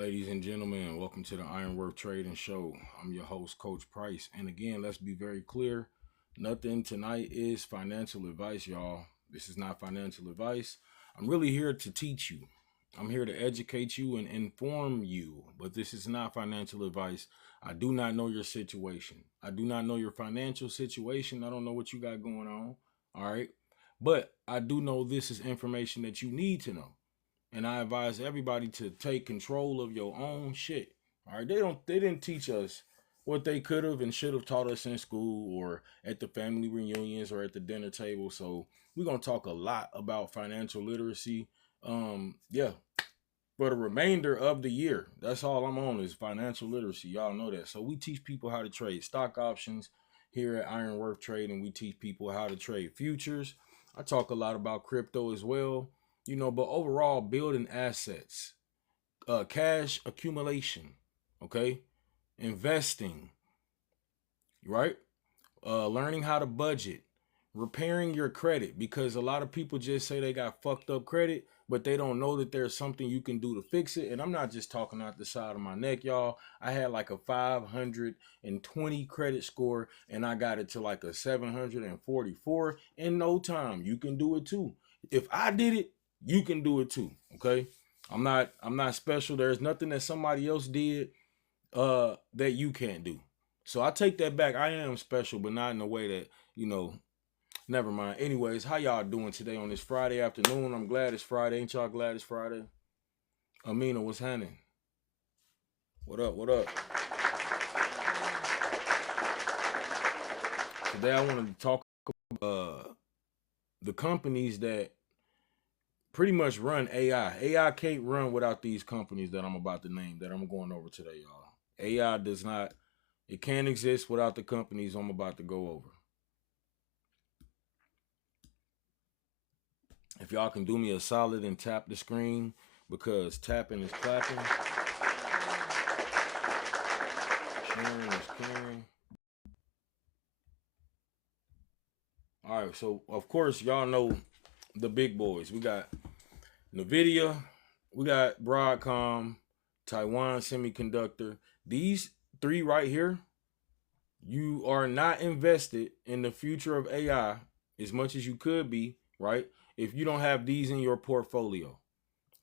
Ladies and gentlemen, welcome to the IRONWORTH Trading Show. I'm your host, Coach Price. And again, let's be very clear. Nothing tonight is financial advice, y'all. This is not financial advice. I'm really here to teach you. I'm here to educate you and inform you. But this is not financial advice. I do not know your situation. I do not know your financial situation. I don't know what you got going on. All right. But I do know this is information that you need to know. And I advise everybody to take control of your own shit. All right, they didn't teach us what they could have and should have taught us in school or at the family reunions or at the dinner table. So we're gonna talk a lot about financial literacy. Yeah, for the remainder of the year. That's all I'm on is financial literacy. Y'all know that. So we teach people how to trade stock options here at IRONWORTH Trading. We teach people how to trade futures. I talk a lot about crypto as well, but overall building assets, cash accumulation, okay, investing, right? Learning how to budget, repairing your credit, because a lot of people just say they got fucked up credit, but they don't know that there's something you can do to fix it. And I'm not just talking out the side of my neck, y'all. I had like a 520 credit score and I got it to like a 744 in no time. You can do it too. If I did it, you can do it too. Okay. I'm not special. There's nothing that somebody else did that you can't do. So I take that back. I am special, but not in a way that, never mind. Anyways, how y'all doing today on this Friday afternoon? I'm glad it's Friday. Ain't y'all glad it's Friday? Amina, what's happening? What up? What up? Today I wanted to talk about the companies that pretty much run AI. AI can't run without these companies that I'm about to name that I'm going over today, y'all. AI does not, it can't exist without the companies I'm about to go over. If y'all can do me a solid and tap the screen, because tapping is clapping. Sharing is caring. All right, so of course y'all know the big boys. We got NVIDIA, we got Broadcom, Taiwan Semiconductor. These three right here, you are not invested in the future of AI as much as you could be, right? If you don't have these in your portfolio.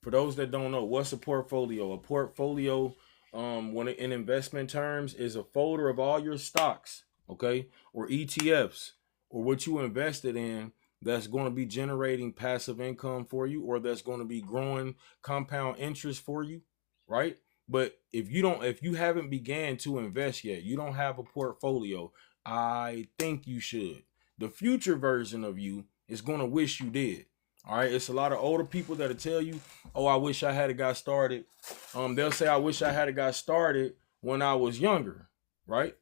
For those that don't know, what's a portfolio? A portfolio, when in investment terms, is a folder of all your stocks, okay, or ETFs, or what you invested in that's going to be generating passive income for you, or that's going to be growing compound interest for you, right? But if you haven't began to invest yet, you don't have a portfolio, I think you should. The future version of you is going to wish you did. All right, it's a lot of older people that'll tell you, "Oh, I wish I had got started." They'll say, "I wish I had got started when I was younger," right?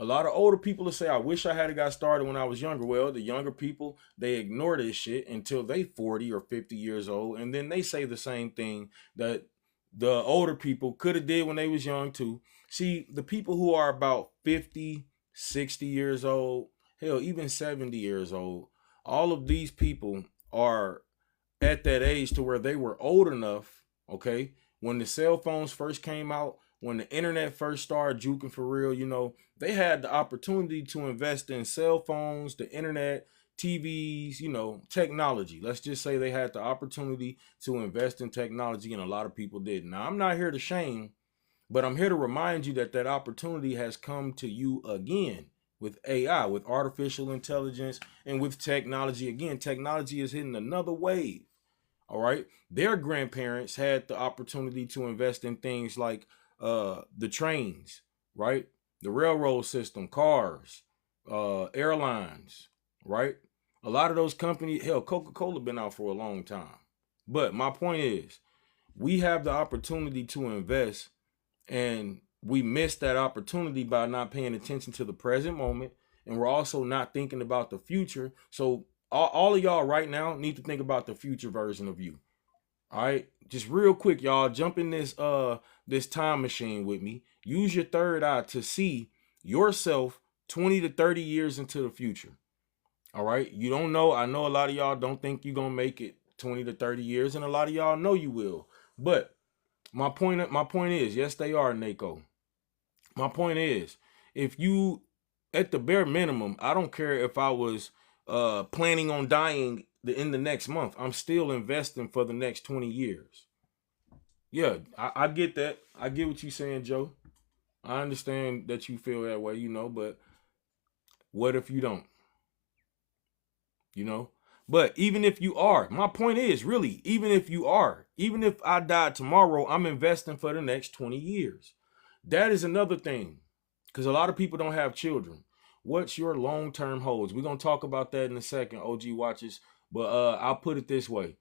A lot of older people will say, "I wish I had got started when I was younger." Well, the younger people, they ignore this shit until they 40 or 50 years old, and then they say the same thing that the older people could have did when they was young too. See, the people who are about 50, 60 years old, hell, even 70 years old, all of these people are at that age to where they were old enough, okay, when the cell phones first came out, when the internet first started juking for real, they had the opportunity to invest in cell phones, the internet, TVs, technology. Let's just say they had the opportunity to invest in technology, and a lot of people didn't. Now, I'm not here to shame, but I'm here to remind you that that opportunity has come to you again with AI, with artificial intelligence, and with technology. Again, technology is hitting another wave. All right. Their grandparents had the opportunity to invest in things like the trains, right? The railroad system, cars, airlines, right? A lot of those companies, hell, Coca-Cola been out for a long time. But my point is, we have the opportunity to invest, and we miss that opportunity by not paying attention to the present moment, and we're also not thinking about the future. So all of y'all right now need to think about the future version of you. All right, just real quick, y'all, jump in this time machine with me. Use your third eye to see yourself 20 to 30 years into the future. All right, you don't know. I know a lot of y'all don't think you're gonna make it 20 to 30 years, and a lot of y'all know you will. But My point is, yes, they are, Nako. My point is, if you, at the bare minimum, I don't care if I was planning on dying in the next month. I'm still investing for the next 20 years. Yeah, I get that. I get what you're saying, Joe. I understand that you feel that way, but what if you don't? You know? But even if you are, my point is really, even if you are, even if I died tomorrow, I'm investing for the next 20 years. That is another thing. Because a lot of people don't have children. What's your long-term holds? We're gonna talk about that in a second, OG watches. But I'll put it this way.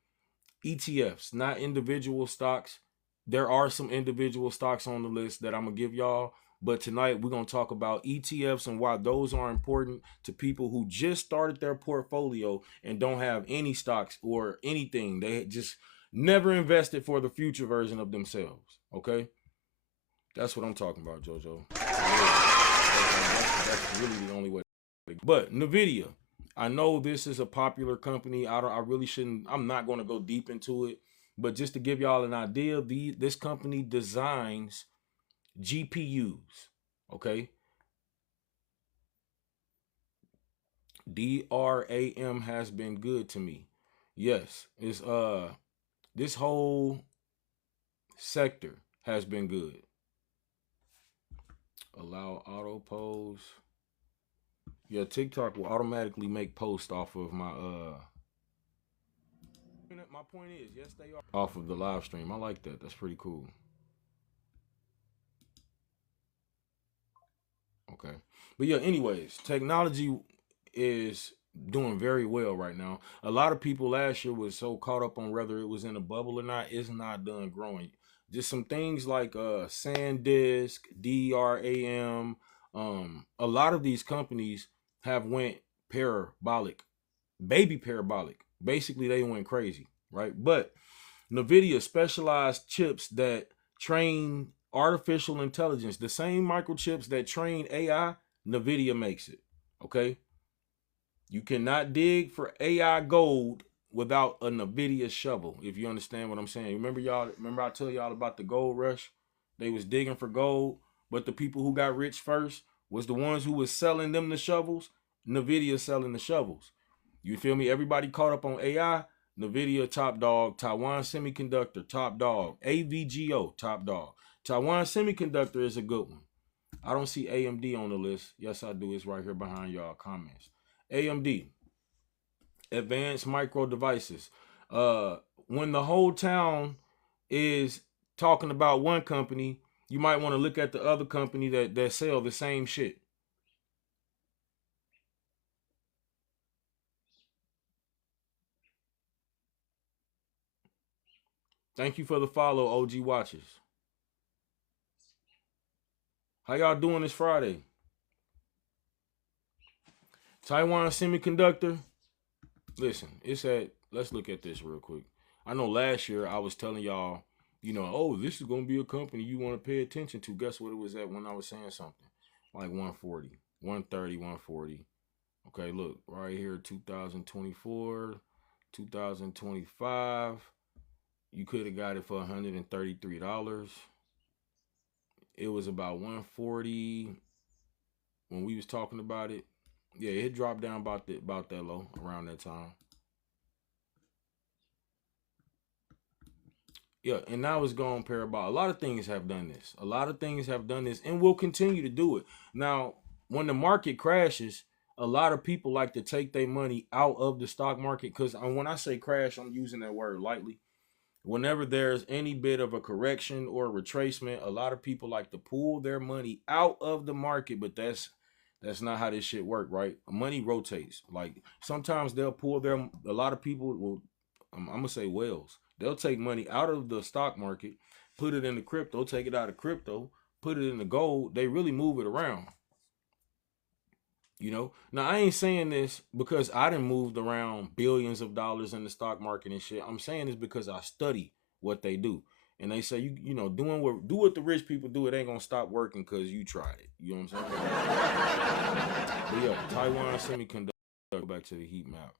ETFs, not individual stocks. There are some individual stocks on the list that I'm gonna give y'all, but tonight we're gonna talk about ETFs and why those are important to people who just started their portfolio and don't have any stocks or anything. They just never invested for the future version of themselves. Okay, that's what I'm talking about, JoJo. That's really the only way. But Nvidia, I know this is a popular company. I really shouldn't. I'm not going to go deep into it, but just to give y'all an idea, this company designs GPUs. Okay, DRAM has been good to me. Yes, it's this whole sector has been good. Allow auto pose. Yeah, TikTok will automatically make posts off of my My point is, yes, they are off of the live stream. I like that. That's pretty cool. Okay. But yeah, anyways, technology is doing very well right now. A lot of people last year was so caught up on whether it was in a bubble or not. It's not done growing. Just some things like SanDisk, DRAM. A lot of these companies have went parabolic, baby parabolic. Basically, they went crazy, right? But NVIDIA specialized chips that train artificial intelligence, the same microchips that train AI, NVIDIA makes it. Okay? You cannot dig for AI gold without a NVIDIA shovel, if you understand what I'm saying. Remember I tell y'all about the gold rush? They was digging for gold, but the people who got rich first was the ones who was selling them the shovels. NVIDIA selling the shovels. You feel me? Everybody caught up on AI. NVIDIA top dog. Taiwan Semiconductor top dog. AVGO top dog. Taiwan Semiconductor is a good one. I don't see AMD on the list. Yes, I do. It's right here behind y'all comments. AMD, Advanced Micro Devices. When the whole town is talking about one company, you might want to look at the other company that sell the same shit. Thank you for the follow, OG Watchers. How y'all doing this Friday? Taiwan Semiconductor. Listen, let's look at this real quick. I know last year I was telling y'all, oh, this is gonna be a company you want to pay attention to. Guess what it was at when I was saying something? Like 140, 130, 140. Okay, look, right here, 2024, 2025. You could have got it for $133. It was about 140 when we was talking about it. Yeah, it dropped down about that low around that time. Yeah, and now it's gone parabolic. A lot of things have done this. A lot of things have done this and will continue to do it. Now, when the market crashes, a lot of people like to take their money out of the stock market because when I say crash, I'm using that word lightly. Whenever there's any bit of a correction or a retracement, a lot of people like to pull their money out of the market, but that's not how this shit work, right? Money rotates. Like sometimes they'll pull a lot of people will, I'm gonna say whales. They'll take money out of the stock market, put it into crypto, take it out of crypto, put it in the gold. They really move it around. Now I ain't saying this because I done moved around billions of dollars in the stock market and shit. I'm saying this because I study what they do. And they say do what the rich people do, it ain't gonna stop working because you tried it. You know what I'm saying? But yeah, Taiwan Semiconductor. Go back to the heat map.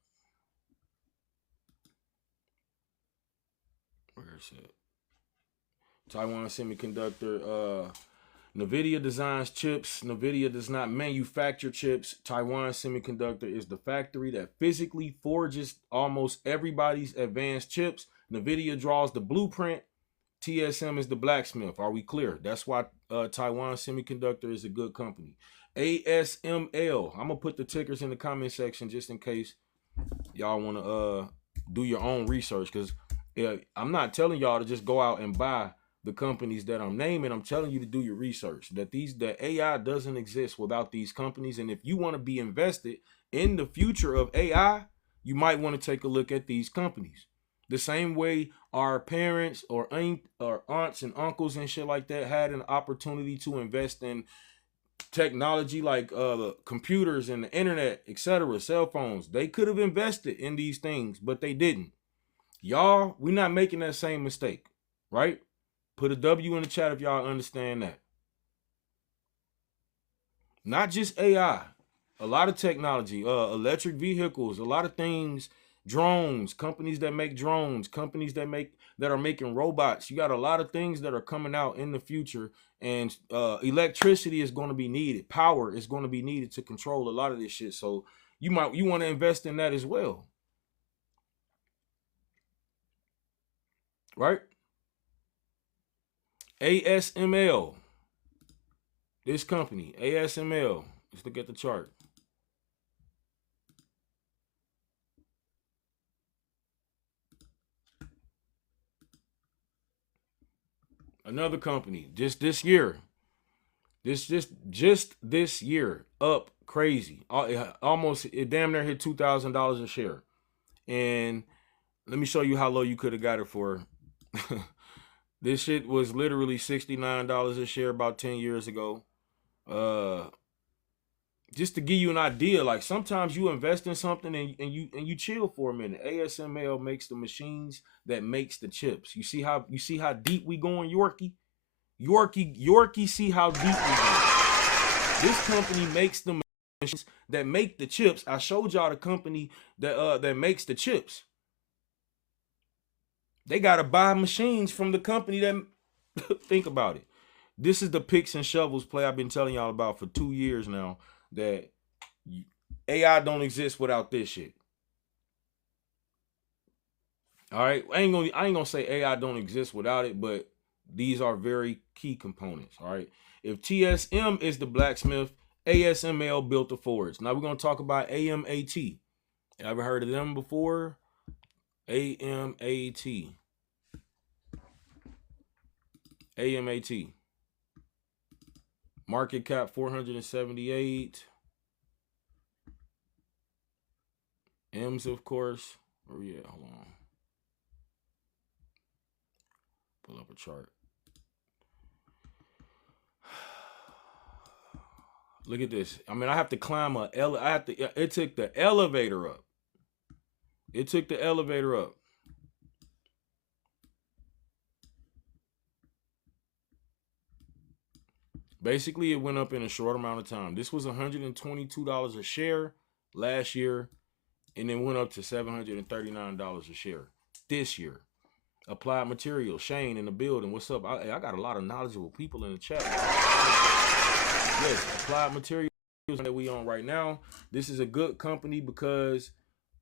Where is it? Taiwan Semiconductor. NVIDIA designs chips. NVIDIA does not manufacture chips. Taiwan Semiconductor is the factory that physically forges almost everybody's advanced chips. NVIDIA draws the blueprint. TSM is the blacksmith. Are we clear? That's why Taiwan Semiconductor is a good company. ASML. I'm going to put the tickers in the comment section just in case y'all want to do your own research, because I'm not telling y'all to just go out and buy the companies that I'm naming. I'm telling you to do your research, that the AI doesn't exist without these companies. And if you want to be invested in the future of AI, you might want to take a look at these companies. The same way our parents or aunts and uncles and shit like that had an opportunity to invest in technology like computers and the internet, etc., cell phones. They could have invested in these things, but they didn't. Y'all, we're not making that same mistake, right? Put a W in the chat if y'all understand that. Not just AI, a lot of technology, electric vehicles, a lot of things, drones, companies that make drones, companies that are making robots. You got a lot of things that are coming out in the future, and electricity is going to be needed. Power is going to be needed to control a lot of this shit. So you want to invest in that as well, right? ASML, this company, ASML. Let's look at the chart. Another company, just this year, just this year, up crazy. It damn near hit $2,000 a share. And let me show you how low you could have got it for. This shit was literally $69 a share about 10 years ago. Just to give you an idea, like sometimes you invest in something and you chill for a minute. ASML makes the machines that makes the chips. You see how deep we going, Yorkie? Yorkie, see how deep we going. This company makes the machines that make the chips. I showed y'all the company that makes the chips. They gotta buy machines from the company that think about it. This is the picks and shovels play I've been telling y'all about for 2 years now, that AI don't exist without this shit. All right, I ain't gonna say AI don't exist without it, but these are very key components. All right, if TSM is the blacksmith, ASML built the forge. Now we're gonna talk about AMAT. Ever heard of them before? AMAT. AMAT. Market cap 478. M's, of course. Oh yeah, hold on. Pull up a chart. Look at this. I mean, I have to climb it took the elevator up. It took the elevator up. Basically, it went up in a short amount of time. This was $122 a share last year, and then went up to $739 a share this year. Applied Material, Shane in the building. What's up? I got a lot of knowledgeable people in the chat. Yes, Applied Materials that we on right now. This is a good company because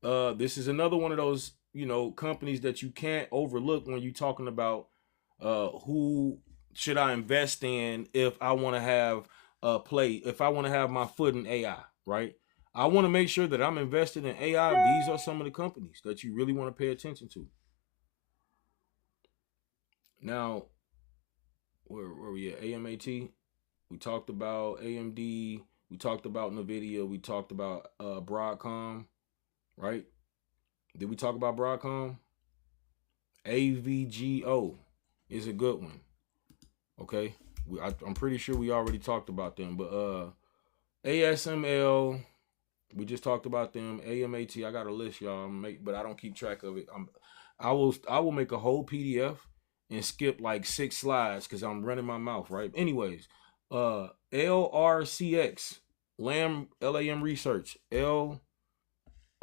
this is another one of those, companies that you can't overlook when you're talking about who should I invest in if I want to have if I want to have my foot in AI, right? I want to make sure that I'm invested in AI. These are some of the companies that you really want to pay attention to. Now, where we at? AMAT. We talked about AMD. We talked about NVIDIA. We talked about Broadcom, right? Did we talk about Broadcom? AVGO is a good one. Okay, I'm pretty sure we already talked about them, but ASML, we just talked about them. AMAT, I got a list, y'all, but I don't keep track of it. I will make a whole PDF and skip like 6 slides because I'm running my mouth, right? Anyways, LRCX, LAM Research,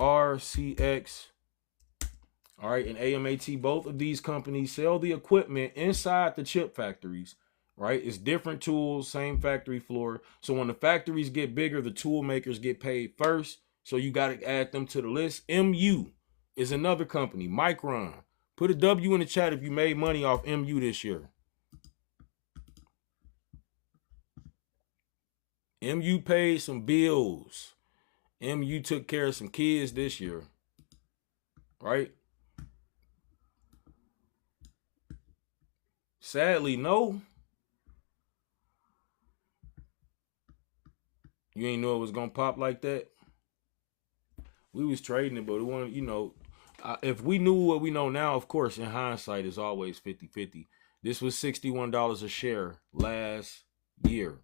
LRCX. All right, and AMAT, both of these companies sell the equipment inside the chip factories. Right, it's different tools, same factory floor. So when the factories get bigger, the tool makers get paid first. So you got to add them to the list. MU is another company, Micron. Put a W in the chat if you made money off MU this year. MU paid some bills. MU took care of some kids this year. Right? Sadly, no. You ain't know it was gonna pop like that. We was trading it, but it wasn't, if we knew what we know now, of course, in hindsight, it's always 50-50. This was $61 a share last year.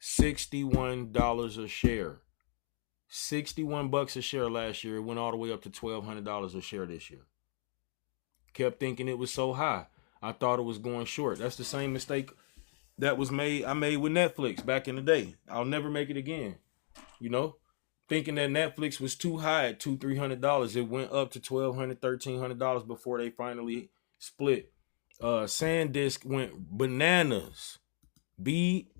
$61 a share. 61 bucks a share last year. It went all the way up to $1,200 a share this year. Kept thinking it was so high. I thought it was going short. That's the same mistake that was made. I made with Netflix back in the day. I'll never make it again. Thinking that Netflix was too high at $200-300. It went up to $1,200-1,300 before they finally split. SanDisk went bananas. BANANAS.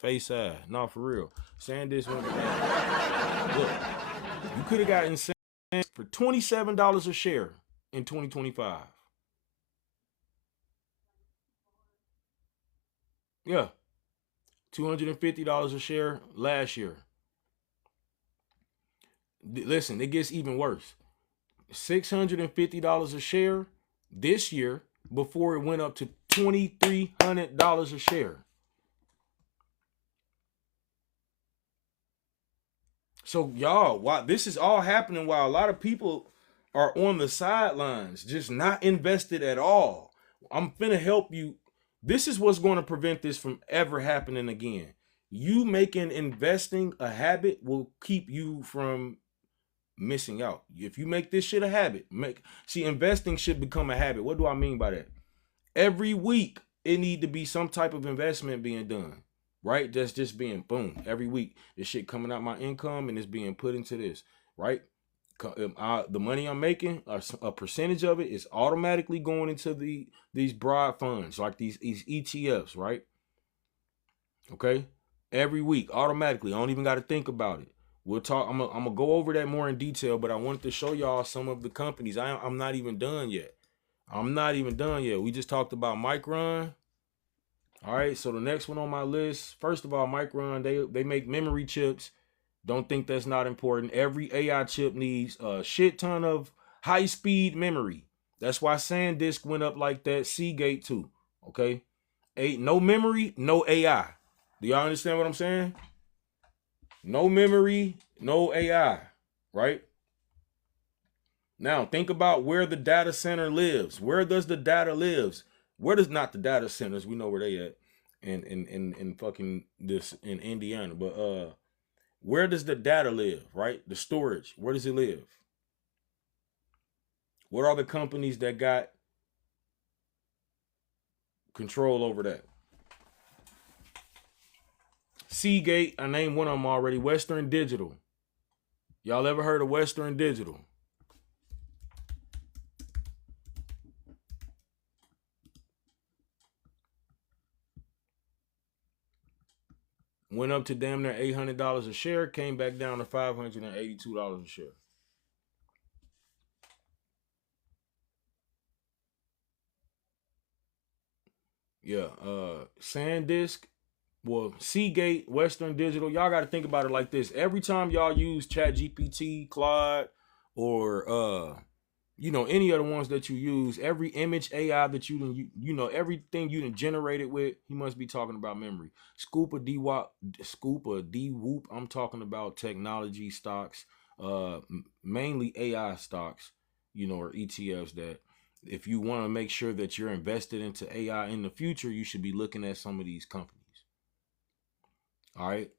Face eye. No, for real. SanDisk went bananas. Look, you could have gotten SanDisk for $27 a share in 2025. Yeah. $250 a share last year. Listen, it gets even worse. $650 a share this year before it went up to $2,300 a share. So y'all, while this is all happening while a lot of people are on the sidelines, just not invested at all. I'm finna help you. This is what's going to prevent this from ever happening again. You making investing a habit will keep you from missing out. If you make this shit a habit, investing should become a habit. What do I mean by that? Every week it need to be some type of investment being done, right? That's just being boom every week. This shit coming out my income and it's being put into this, right? The money I'm making, a percentage of it is automatically going into these broad funds, like these ETFs, right? Okay, every week automatically. I don't even got to think about it. We'll talk. I'm gonna go over that more in detail, but I wanted to show y'all some of the companies. I'm not even done yet. I'm not even done yet. We just talked about Micron. All right, so the next one on my list, first of all, Micron, they make memory chips. Don't think that's not important. Every AI chip needs a shit ton of high-speed memory. That's why SanDisk went up like that. Seagate too. Okay, no memory, no AI. Do y'all understand what I'm saying? No memory, no AI, right? Now think about where the data center lives. Where does the data lives? Where does not the data centers? We know where they at in fucking this in Indiana. But where does the data live, right? The storage. Where does it live? What are the companies that got control over that? Seagate, I named one of them already. Western Digital. Y'all ever heard of Western Digital? Went up to damn near $800 a share, came back down to $582 a share. Yeah, SanDisk, well, Seagate, Western Digital, y'all got to think about it like this. Every time y'all use ChatGPT, Claude, or any of the ones that you use, every image AI that everything you done generated with, he must be talking about memory. Scupa D Whoop, I'm talking about technology stocks, mainly AI stocks, or ETFs that if you want to make sure that you're invested into AI in the future, you should be looking at some of these companies. All right.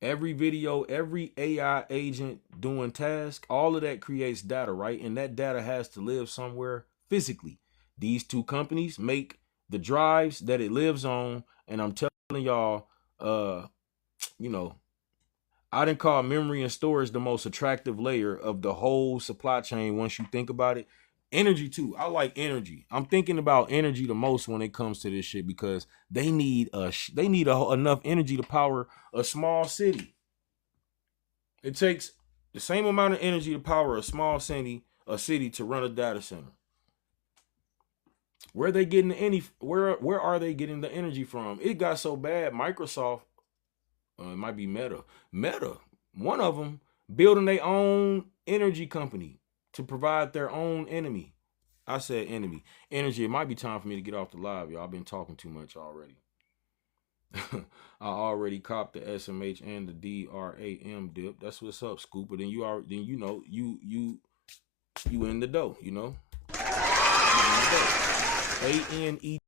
Every video, every AI agent doing tasks, all of that creates data, right? And that data has to live somewhere physically. These two companies make the drives that it lives on. And I'm telling y'all, I didn't call memory and storage the most attractive layer of the whole supply chain once you think about it. Energy too. I like energy. I'm thinking about energy the most when it comes to this shit because they need enough energy to power a small city. It takes the same amount of energy to power a city to run a data center. Where are they getting the any where are they getting the energy from? It got so bad. Microsoft, it might be Meta, one of them building their own energy company to provide their own enemy. I said enemy energy. It might be time for me to get off the live, y'all. I've been talking too much already. I already copped the SMH and the DRAM dip. That's what's up, Scoop. But then you know you in the dough, you know. ANE.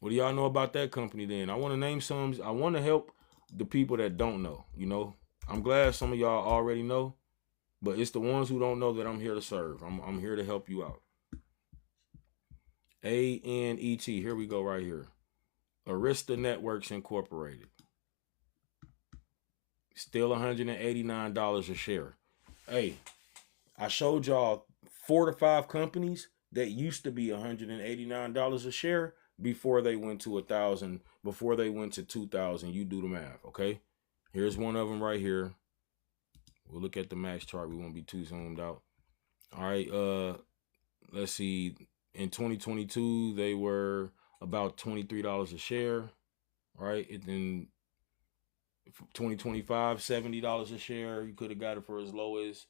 What do y'all know about that company then? I want to name some. I want to help the people that don't know, you know. I'm glad some of y'all already know, but it's the ones who don't know that I'm here to serve. I'm here to help you out. ANET. Here we go right here. Arista Networks Incorporated. Still $189 a share. Hey, I showed y'all 4 to 5 companies that used to be $189 a share before they went to 1,000, before they went to 2,000. You do the math, okay? Here's one of them right here. We'll look at the max chart. We won't be too zoomed out. All right, let's see. In 2022, they were about $23 a share, right? In 2025, $70 a share. You could have got it for as low as,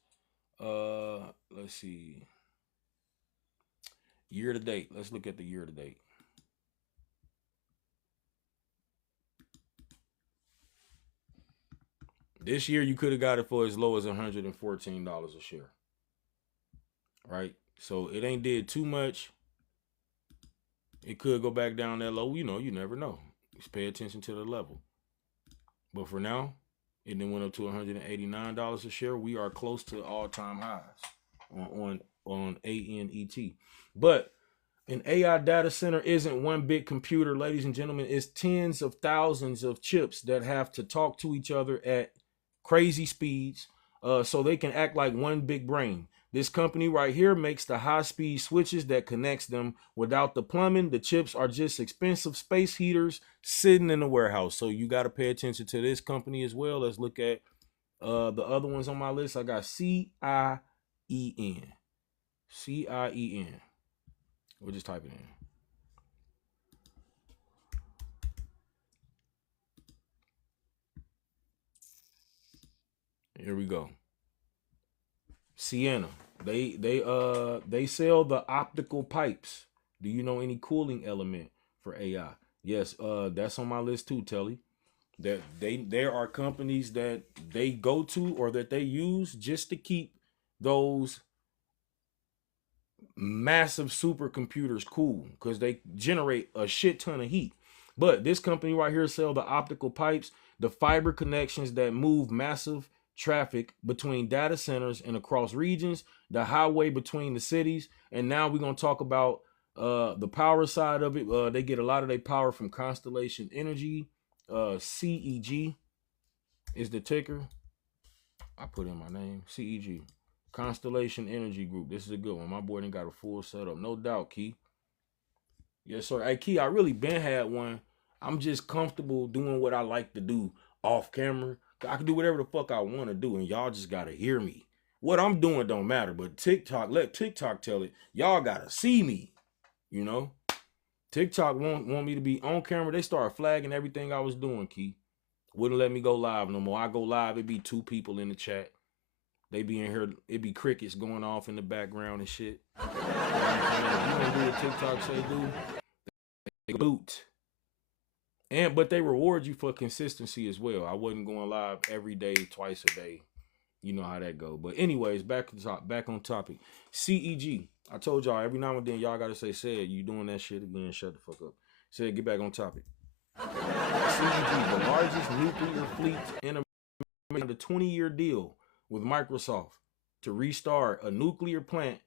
let's see, year to date. Let's look at the year to date. This year, you could have got it for as low as $114 a share, right? So it ain't did too much. It could go back down that low. You know, you never know. Just pay attention to the level. But for now, it then went up to $189 a share. We are close to all-time highs on ANET. But an AI data center isn't one big computer, ladies and gentlemen. It's tens of thousands of chips that have to talk to each other at crazy speeds so they can act like one big brain. This company right here makes the high-speed switches that connects them. Without the plumbing, the chips are just expensive space heaters sitting in the warehouse. So you got to pay attention to this company as well. Let's look at the other ones on my list. I got CIEN. CIEN. We'll just type it in. Here we go. Sienna. They sell the optical pipes. Do you know any cooling element for AI? Yes, that's on my list too, Telly. That there are companies that they go to or that they use just to keep those massive supercomputers cool because they generate a shit ton of heat. But this company right here sell the optical pipes, the fiber connections that move massive traffic between data centers and across regions, the highway between the cities. And now we're going to talk about the power side of it. They get a lot of their power from Constellation Energy. CEG is the ticker. I put in my name. CEG. Constellation Energy Group. This is a good one. My boy done got a full setup. No doubt, Key. Yes, sir. Hey, Key, I really been had one. I'm just comfortable doing what I like to do off camera. I can do whatever the fuck I want to do, and y'all just got to hear me. What I'm doing don't matter, but TikTok, let TikTok tell it. Y'all got to see me, you know? TikTok want me to be on camera. They started flagging everything I was doing, Key. Wouldn't let me go live no more. I go live, it'd be 2 people in the chat. They be in here, it be crickets going off in the background and shit. You don't do what TikTok say, dude. They boot. But they reward you for consistency as well. I wasn't going live every day, twice a day. You know how that go. But anyways, back on topic. CEG. I told y'all every now and then y'all gotta say, said, you doing that shit again, shut the fuck up. Said, get back on topic. CEG, the largest nuclear fleet in America, a 20-year deal with Microsoft to restart a nuclear plant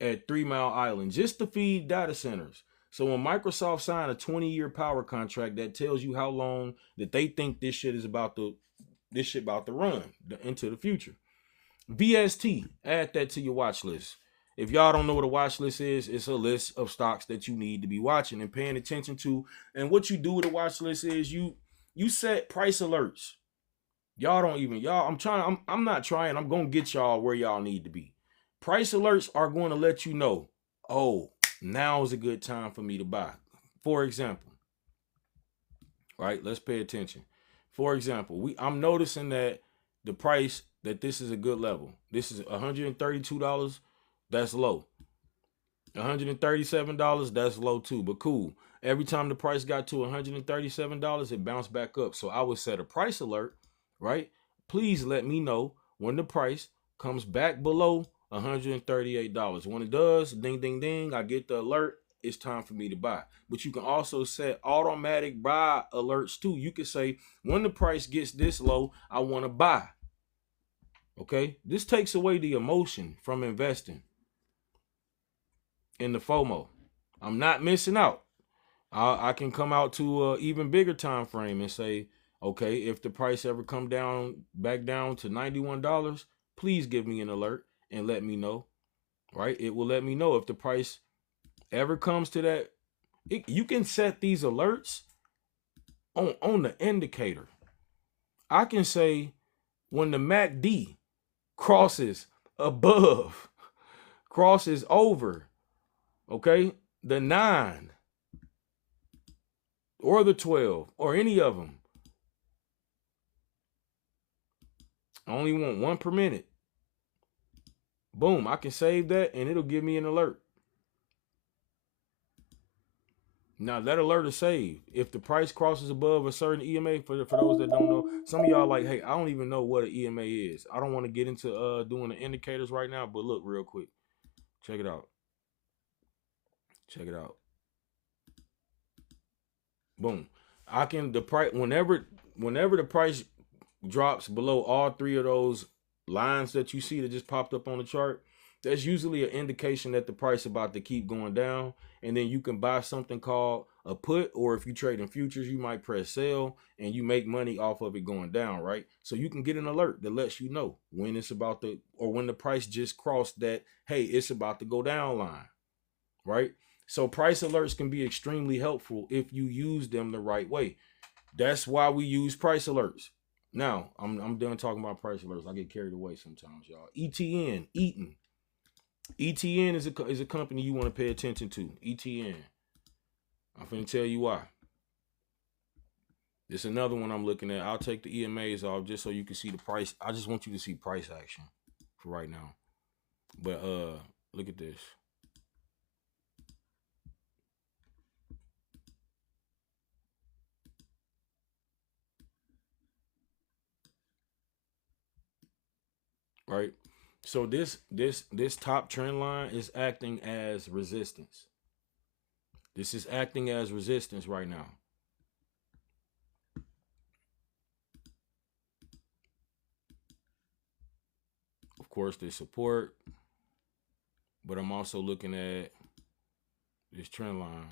at 3 Mile Island just to feed data centers. So when Microsoft signed a 20-year power contract, that tells you how long that they think this shit is about to this shit about to run into the future. VST, add that to your watch list. If y'all don't know what a watch list is, it's a list of stocks that you need to be watching and paying attention to. And what you do with a watch list is you set price alerts. Y'all don't even I'm not trying. I'm going to get y'all where y'all need to be. Price alerts are going to let you know, oh, now is a good time for me to buy. For example, right? Let's pay attention. For example, I'm noticing that the price that this is a good level. This is $132. That's low. $137, that's low too, but cool. Every time the price got to $137, it bounced back up. So I would set a price alert, right? Please let me know when the price comes back below $138. When it does, ding, ding, ding, I get the alert. It's time for me to buy. But you can also set automatic buy alerts too. You can say, when the price gets this low, I want to buy. Okay? This takes away the emotion from investing in the FOMO. I'm not missing out. I can come out to an even bigger time frame and say, okay, if the price ever come back down to $91, please give me an alert and let me know, right? It will let me know if the price ever comes to that. You can set these alerts on the indicator. I can say when the MACD crosses over, okay, the 9 or the 12 or any of them. I only want 1 per minute. Boom, I can save that and it'll give me an alert. Now that alert is saved. If the price crosses above a certain EMA, for those that don't know, some of y'all like, hey, I don't even know what an EMA is. I don't want to get into doing the indicators right now, but look real quick. Check it out. Check it out. Boom. I can the price whenever the price drops below all 3 of those lines that you see that just popped up on the chart, that's usually an indication that the price is about to keep going down. And then you can buy something called a put, or if you trade in futures, you might press sell and you make money off of it going down, right? So you can get an alert that lets you know when it's about to, or when the price just crossed that, hey, it's about to go down line, right? So price alerts can be extremely helpful if you use them the right way. That's why we use price alerts. Now, I'm done talking about price alerts. I get carried away sometimes, y'all. Eaton. ETN is a company you want to pay attention to. ETN. I'm finna tell you why. It's another one I'm looking at. I'll take the EMAs off just so you can see the price. I just want you to see price action for right now. But look at this. Right? So this top trend line is acting as resistance. This is acting as resistance right now. Of course, there's support, but I'm also looking at this trend line.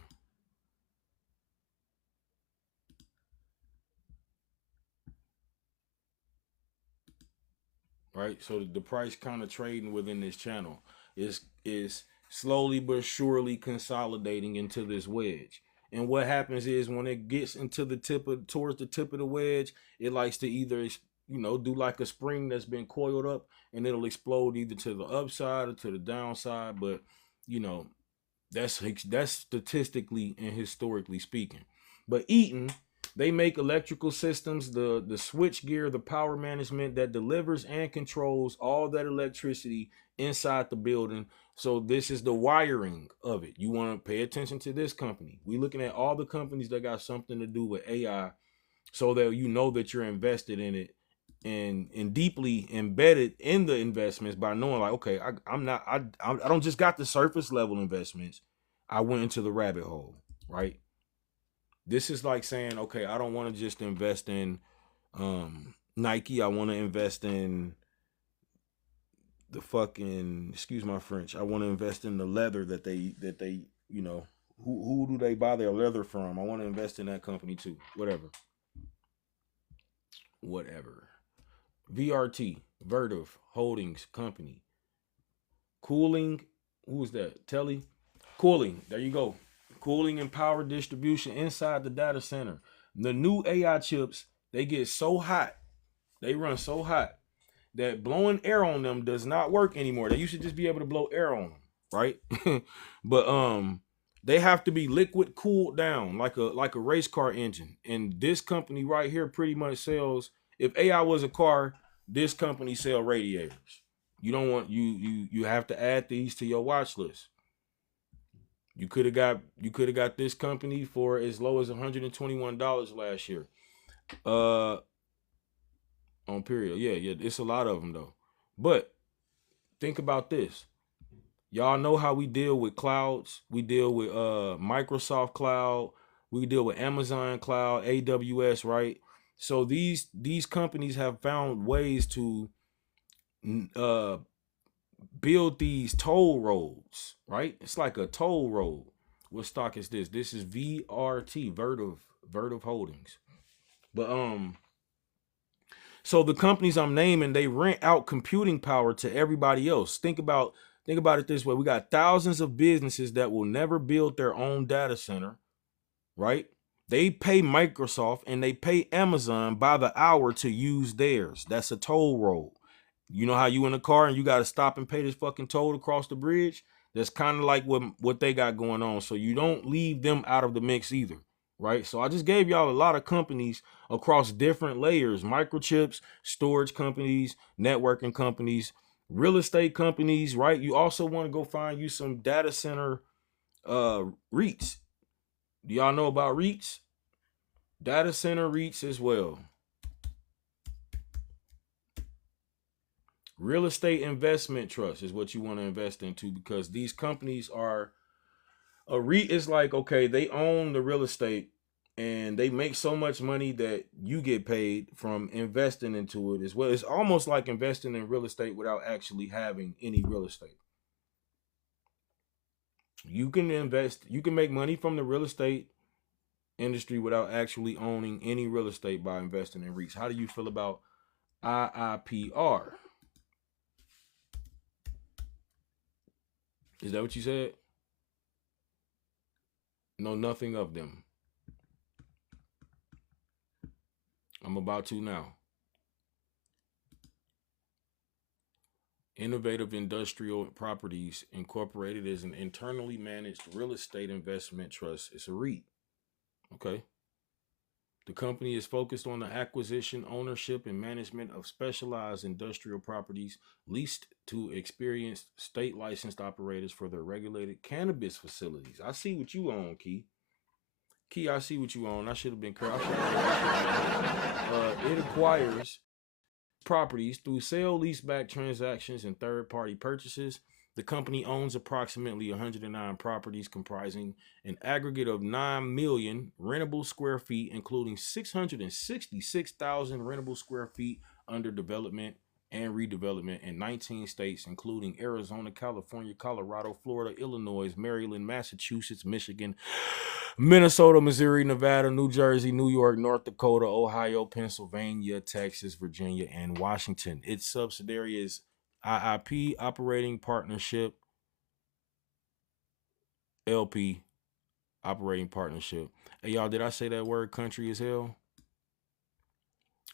Right? So the price kind of trading within this channel is slowly but surely consolidating into this wedge. And what happens is when it gets into towards the tip of the wedge, it likes to either do like a spring that's been coiled up, and it'll explode either to the upside or to the downside. But that's statistically and historically speaking. But Eaton, they make electrical systems, the switch gear, the power management that delivers and controls all that electricity inside the building. So this is the wiring of it. You want to pay attention to this company. We're looking at all the companies that got something to do with AI, so that you know that you're invested in it and deeply embedded in the investments by knowing, like, okay, I don't just got the surface level investments. I went into the rabbit hole, right? This is like saying, okay, I don't want to just invest in Nike. I want to invest in the fucking, excuse my French, I want to invest in the leather that they who do they buy their leather from? I want to invest in that company too. Whatever. VRT, Vertiv Holdings Company. Cooling, who was that? Telly? Cooling, there you go. Cooling and power distribution inside the data center. The new AI chips, they get so hot, they run so hot that blowing air on them does not work anymore. They used to just be able to blow air on them, right? But they have to be liquid cooled down like a race car engine. And this company right here pretty much sells, if AI was a car, this company sell radiators. You don't want you have to add these to your watch list. You could have got this company for as low as $121 last year. On period. Yeah, it's a lot of them though. But think about this. Y'all know how we deal with clouds. We deal with Microsoft Cloud. We deal with Amazon Cloud, AWS, right? So these companies have found ways to build these toll roads, right? It's like a toll road. What stock is this? This is VRT, Vertiv Holdings. But so the companies I'm naming, they rent out computing power to everybody else. Think about it this way. We got thousands of businesses that will never build their own data center, right? They pay Microsoft and they pay Amazon by the hour to use theirs. That's a toll road. You know how you in a car and you got to stop and pay this fucking toll across the bridge? That's kind of like what they got going on. So you don't leave them out of the mix either, right? So I just gave y'all a lot of companies across different layers: microchips, storage companies, networking companies, real estate companies, right? You also want to go find you some data center REITs. Do y'all know about REITs? Data center REITs as well. Real estate investment trust is what you want to invest into, because these companies are, a REIT is like, okay, they own the real estate and they make so much money that you get paid from investing into it as well. It's almost like investing in real estate without actually having any real estate. You can invest, you can make money from the real estate industry without actually owning any real estate by investing in REITs. How do you feel about IIPR? Is that what you said? Know nothing of them. I'm about to now. Innovative Industrial Properties Incorporated is an internally managed real estate investment trust. It's a REIT. Okay. The company is focused on the acquisition, ownership, and management of specialized industrial properties leased to experienced state licensed operators for their regulated cannabis facilities. I see what you own, Key. Key, I see what you own. I should have been correct. It acquires properties through sale, leaseback transactions, and third-party purchases. The company owns approximately 109 properties comprising an aggregate of 9 million rentable square feet, including 666,000 rentable square feet under development and redevelopment in 19 states, including Arizona, California, Colorado, Florida, Illinois, Maryland, Massachusetts, Michigan, Minnesota, Missouri, Nevada, New Jersey, New York, North Dakota, Ohio, Pennsylvania, Texas, Virginia, and Washington. Its subsidiary is IIP, Operating Partnership, LP, Operating Partnership. Hey, y'all, did I say that word country as hell?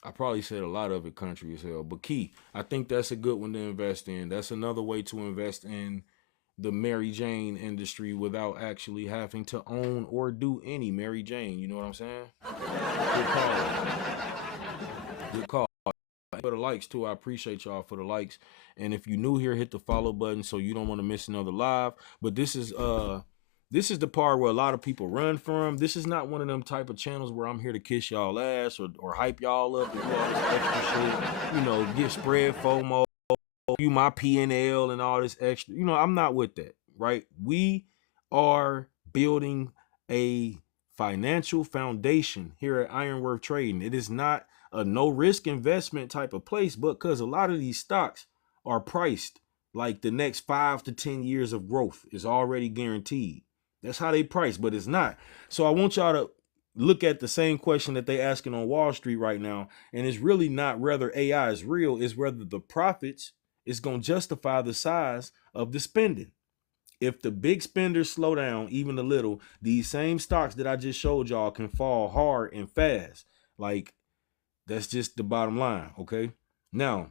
I probably said a lot of it country as hell. But Key, I think that's a good one to invest in. That's another way to invest in the Mary Jane industry without actually having to own or do any Mary Jane. You know what I'm saying? Good call. Good call. For the likes too, I appreciate y'all for the likes. And if you're new here, hit the follow button so you don't want to miss another live. But this is the part where a lot of people run from. This is not one of them type of channels where I'm here to kiss y'all ass or hype y'all up and do all this extra shit. You know, get spread FOMO, you my P&L and all this extra. You know, I'm not with that, right? We are building a financial foundation here at IRONWORTH Trading. It is not a no risk investment type of place, but because a lot of these stocks are priced like the next 5 to 10 years of growth is already guaranteed. That's how they price, but it's not. So I want y'all to look at the same question that they asking on Wall Street right now, and it's really not whether AI is real, it's whether the profits is going to justify the size of the spending. If the big spenders slow down even a little, these same stocks that I just showed y'all can fall hard and fast. Like, that's just the bottom line, okay? Now,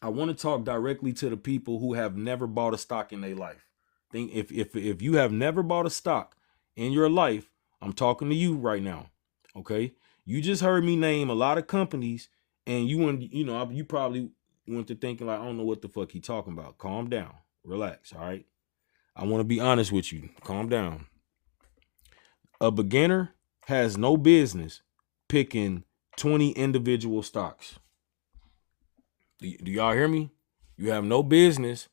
I want to talk directly to the people who have never bought a stock in their life. Think if you have never bought a stock in your life, I'm talking to you right now. Okay? You just heard me name a lot of companies, and you probably went to thinking like, I don't know what the fuck he talking about. Calm down. Relax, all right? I want to be honest with you. Calm down. A beginner has no business picking 20 individual stocks. Do y'all hear me? You have no business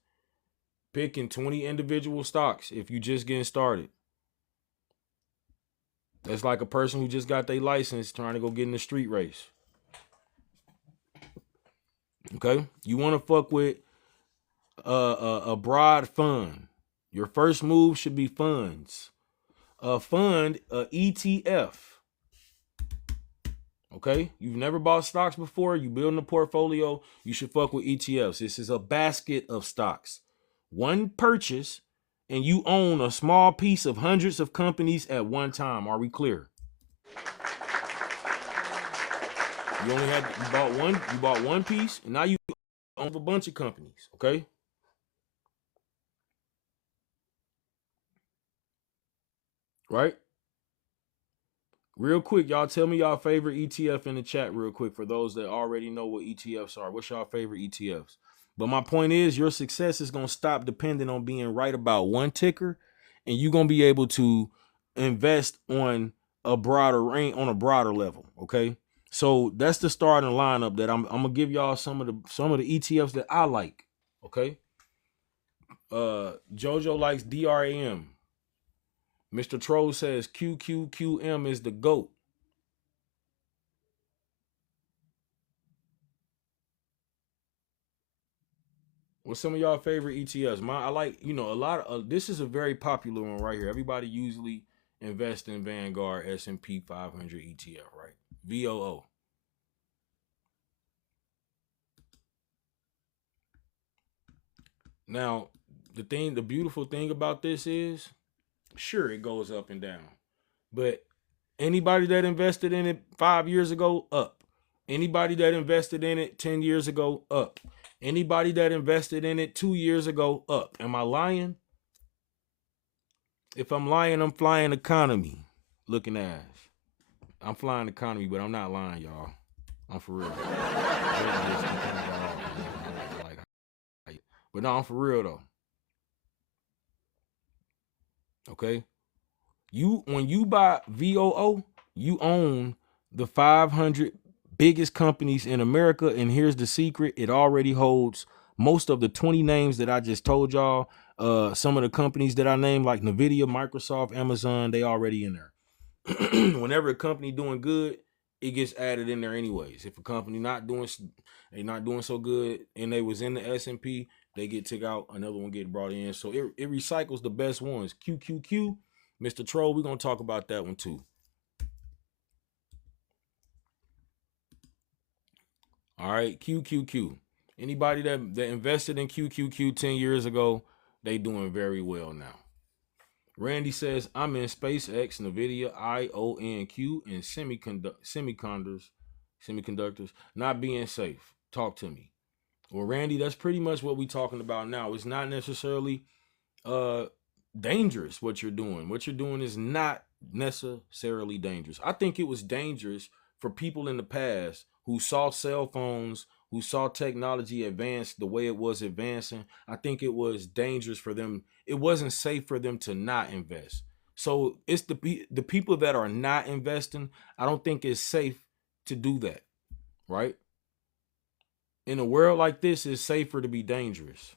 picking 20 individual stocks if you just getting started. That's like a person who just got their license trying to go get in the street race. Okay? You want to fuck with a broad fund. Your first move should be funds. A fund, a ETF. Okay? You've never bought stocks before. You building a portfolio. You should fuck with ETFs. This is a basket of stocks. One purchase, and you own a small piece of hundreds of companies at one time. Are we clear? You bought one piece, and now you own a bunch of companies. Okay? Right? Real quick, y'all tell me y'all favorite ETF in the chat real quick for those that already know what ETFs are. What's y'all favorite ETFs? But my point is, your success is going to stop depending on being right about one ticker, and you're going to be able to invest on a broader range, on a broader level, okay? So that's the starting lineup that I'm going to give y'all some of the ETFs that I like, okay? Jojo likes DRAM. Mr. Troll says QQQM is the GOAT. What's some of y'all favorite ETFs? I like, a lot of, this is a very popular one right here. Everybody usually invests in Vanguard S&P 500 ETF, right? VOO. Now, the beautiful thing about this is, sure, it goes up and down. But anybody that invested in it 5 years ago, up. Anybody that invested in it 10 years ago, up. Anybody that invested in it 2 years ago, up. Am I lying? If I'm lying, I'm flying economy. Looking ass. I'm flying economy, but I'm not lying, y'all. I'm for real. But no, I'm for real though. Okay? When you buy VOO, you own the 500 biggest companies in America, and here's the secret: it already holds most of the 20 names that I just told y'all. Some of the companies that I named, like Nvidia, Microsoft, Amazon, they already in there. Whenever a company doing good, it gets added in there anyways. If a company not doing so good and they was in the S&P, they get took out, another one get brought in. So it recycles the best ones. QQQ, Mr. Troll, we're gonna talk about that one too. All right, QQQ. Anybody that invested in QQQ 10 years ago, they doing very well now. Randy says, I'm in SpaceX, Nvidia, IONQ, and semiconductors not being safe. Talk to me. Well, Randy, that's pretty much what we're talking about now. It's not necessarily dangerous what you're doing. What you're doing is not necessarily dangerous. I think it was dangerous for people in the past who saw cell phones, who saw technology advance the way it was advancing. I think it was dangerous for them. It wasn't safe for them to not invest. So it's the people that are not investing. I don't think it's safe to do that, right? In a world like this, it's safer to be dangerous.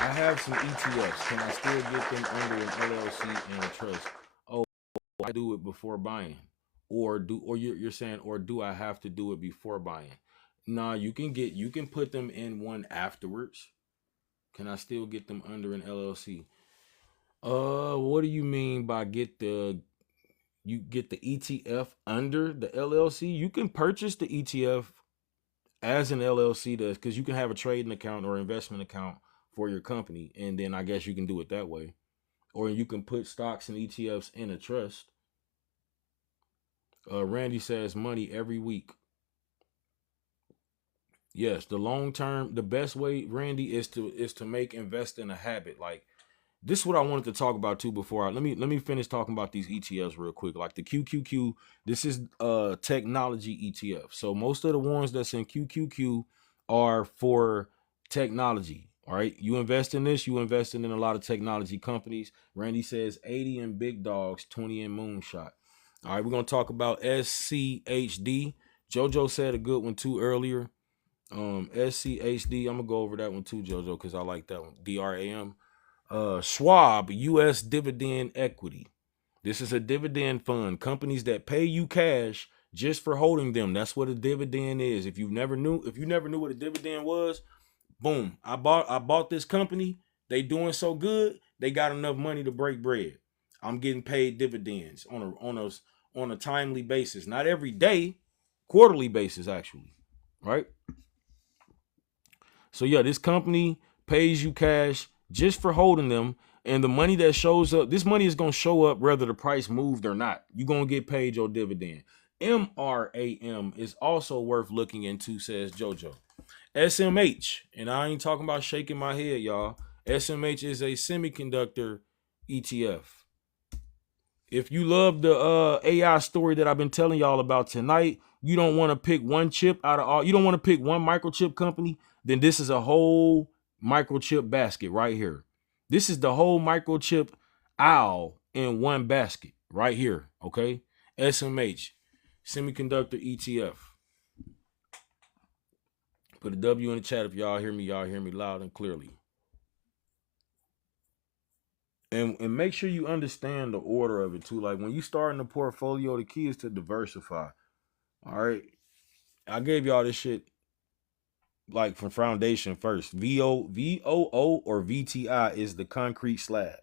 I have some ETFs. Can I still get them under an LLC and a trust? Oh, I do it before buying. Or you're saying, or do I have to do it before buying? Nah, you can put them in one afterwards. Can I still get them under an LLC? What do you mean by you get the ETF under the LLC. You can purchase the ETF as an LLC does, because you can have a trading account or investment account for your company, and then I guess you can do it that way, or you can put stocks and ETFs in a trust. Randy says money every week. Yes, the long term, the best way, Randy, is to make investing a habit. Like, this is what I wanted to talk about too before I let me finish talking about these ETFs real quick. Like the QQQ, this is technology ETF. So most of the ones that's in QQQ are for technology. All right. You invest in this, you investing in a lot of technology companies. Randy says 80 in big dogs, 20 in moonshot. All right, we're gonna talk about SCHD. JoJo said a good one too earlier. SCHD, I'm gonna go over that one too, JoJo, because I like that one. DRAM. Schwab U.S. Dividend Equity. This is a dividend fund. Companies that pay you cash just for holding them. That's what a dividend is. If you never knew what a dividend was, boom. I bought this company. They doing so good. They got enough money to break bread. I'm getting paid dividends on a timely basis. Not every day, quarterly basis actually. Right? So yeah, this company pays you cash just for holding them, and the money that shows up, this money is gonna show up whether the price moved or not. You're gonna get paid your dividend. MRAM is also worth looking into, says JoJo. SMH, and I ain't talking about shaking my head, y'all. SMH is a semiconductor ETF. If you love the AI story that I've been telling y'all about tonight, you don't want to pick one chip out of all, you don't want to pick one microchip company, then this is a whole microchip basket right here. This is the whole microchip aisle in one basket right here, okay? SMH, semiconductor ETF. Put a W in the chat if y'all hear me loud and clearly. And make sure you understand the order of it too. Like when you start in the portfolio, the key is to diversify. All right. I gave y'all this shit like from foundation first. VOO or VTI is the concrete slab.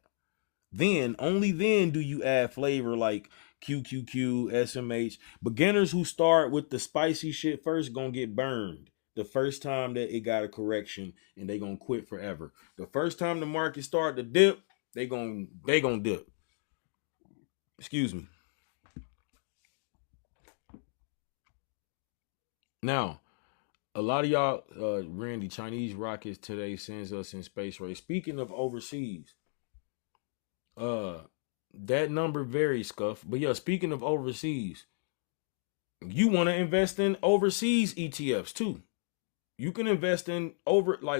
Then, only then do you add flavor like QQQ, SMH. Beginners who start with the spicy shit first gonna get burned the first time that it got a correction, and they gonna quit forever. The first time the market start to dip, they gonna dip. Excuse me. Now, a lot of y'all, Randy, Chinese rockets today sends us in space race. Speaking of overseas, uh, that number varies, Scuff. But yeah, speaking of overseas, you want to invest in overseas ETFs too. You can invest in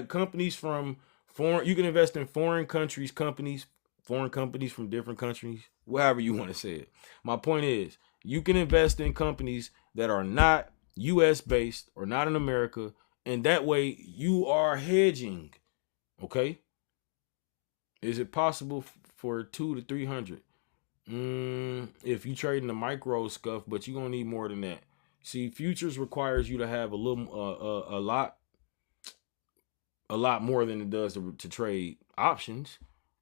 companies from foreign. You can invest in foreign countries, foreign companies from different countries, whatever you want to say it. My point is, you can invest in companies that are not U.S. based or not in America, and that way you are hedging. Okay, is it possible for 2 to 300? If you trade in the micro scuff, but you're gonna need more than that. See, futures requires you to have a lot more than it does to trade options,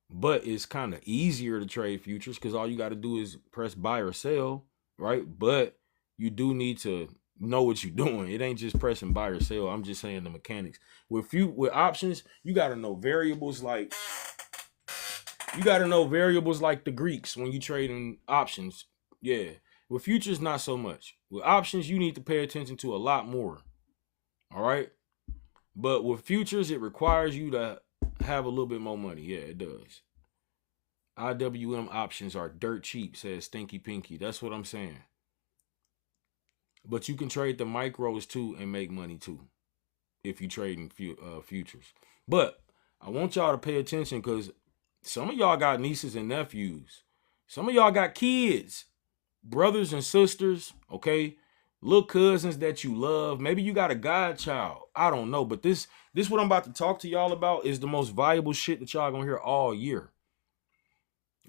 but it's kind of easier to trade futures because all you got to do is press buy or sell, right? But you do need to know what you're doing. It ain't just pressing buy or sell. I'm just saying the mechanics. With options, you got to know variables like the Greeks when you trade in options. Yeah. With futures, not so much. With options, you need to pay attention to a lot more. All right. But with futures, it requires you to have a little bit more money. Yeah, it does. IWM options are dirt cheap, says Stinky Pinky. That's what I'm saying. But you can trade the micros too and make money too if you trade in futures. But I want y'all to pay attention because some of y'all got nieces and nephews. Some of y'all got kids, brothers and sisters, okay? Little cousins that you love. Maybe you got a godchild. I don't know. But this what I'm about to talk to y'all about is the most valuable shit that y'all gonna hear all year.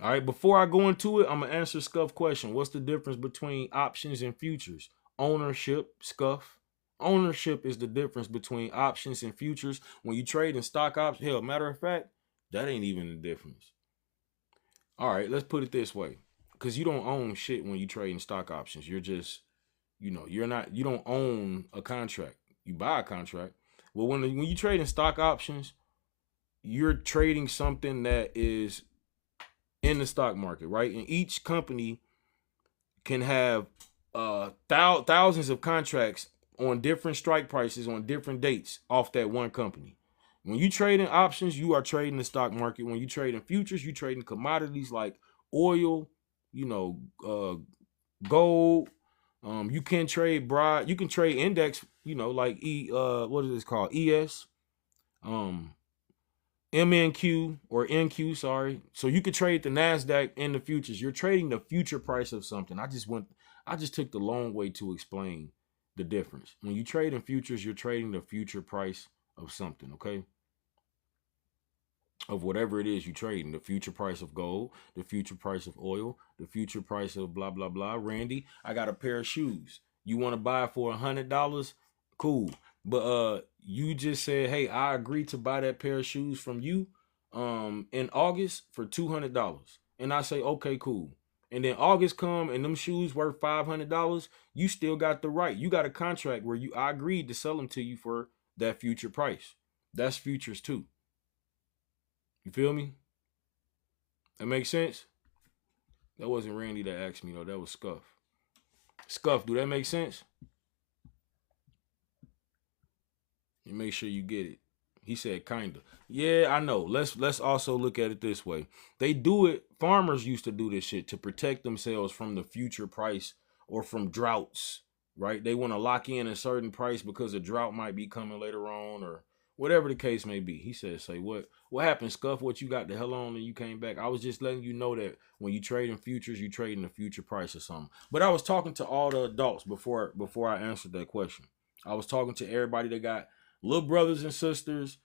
All right, before I go into it, I'm gonna answer Scuff question. What's the difference between options and futures? Ownership, Scuff. Ownership is the difference between options and futures. When you trade in stock options, hell, matter of fact, that ain't even the difference. All right, let's put it this way. because you don't own shit when you trade in stock options. You're just, you don't own a contract. You buy a contract. Well, when you trade in stock options, you're trading something that is in the stock market, right? And each company can have thousands of contracts on different strike prices on different dates off that one company. When you trade in options, you are trading the stock market. When you trade in futures, you trade in commodities like oil, you know, gold. You can trade broad. You can trade index. Like what is this called? ES. Um, MNQ or NQ, sorry. So you could trade the NASDAQ in the futures. You're trading the future price of something. I just took the long way to explain the difference. When you trade in futures, you're trading the future price of something, okay? Of whatever it is you trading, the future price of gold, the future price of oil, the future price of blah, blah, blah. Randy, I got a pair of shoes. You want to buy it for $100? Cool. But you just said, hey, I agree to buy that pair of shoes from you in August for $200. And I say, okay, cool. And then August come and them shoes worth $500, you still got the right. You got a contract where I agreed to sell them to you for that future price. That's futures too. You feel me? That makes sense? That wasn't Randy that asked me though. That was Scuff. Scuff, do that make sense? You make sure you get it. He said kinda. Yeah, I know. Let's also look at it this way. They do it. Farmers used to do this shit to protect themselves from the future price or from droughts, right? They want to lock in a certain price because a drought might be coming later on or whatever the case may be. He said, say what? What happened, Scuff? What you got the hell on and you came back? I was just letting you know that when you trade in futures, you trade in the future price or something. But I was talking to all the adults before I answered that question. I was talking to everybody that got little brothers and sisters,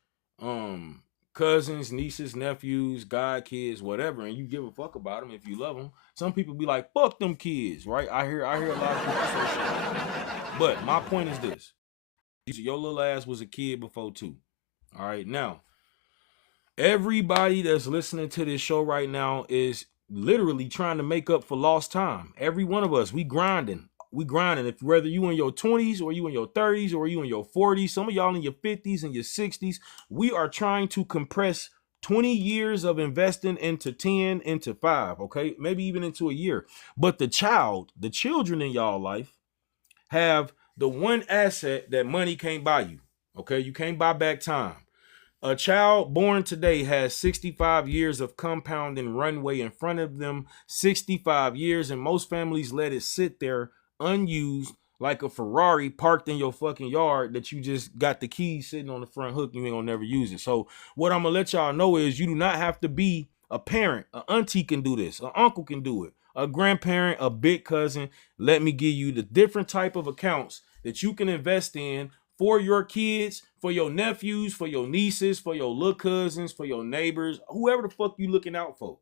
cousins, nieces, nephews, god kids, whatever, and you give a fuck about them if you love them. Some people be like, "Fuck them kids," right? I hear a lot of people say shit. But my point is this: your little ass was a kid before too. All right, now everybody that's listening to this show right now is literally trying to make up for lost time. Every one of us, we grinding. If whether you in your 20s or you in your 30s or you in your 40s, some of y'all in your 50s and your 60s, we are trying to compress 20 years of investing into 10 into 5, okay? Maybe even into a year. But the children in y'all life have the one asset that money can't buy you, okay? You can't buy back time. A child born today has 65 years of compounding runway in front of them, 65 years, and most families let it sit there unused like a Ferrari parked in your fucking yard that you just got the keys sitting on the front hook. You ain't gonna never use it. So what I'm gonna let y'all know is you do not have to be a parent. An auntie can do this. An uncle can do it. A grandparent, a big cousin. Let me give you the different type of accounts that you can invest in for your kids, for your nephews, for your nieces, for your little cousins, for your neighbors, whoever the fuck you looking out for.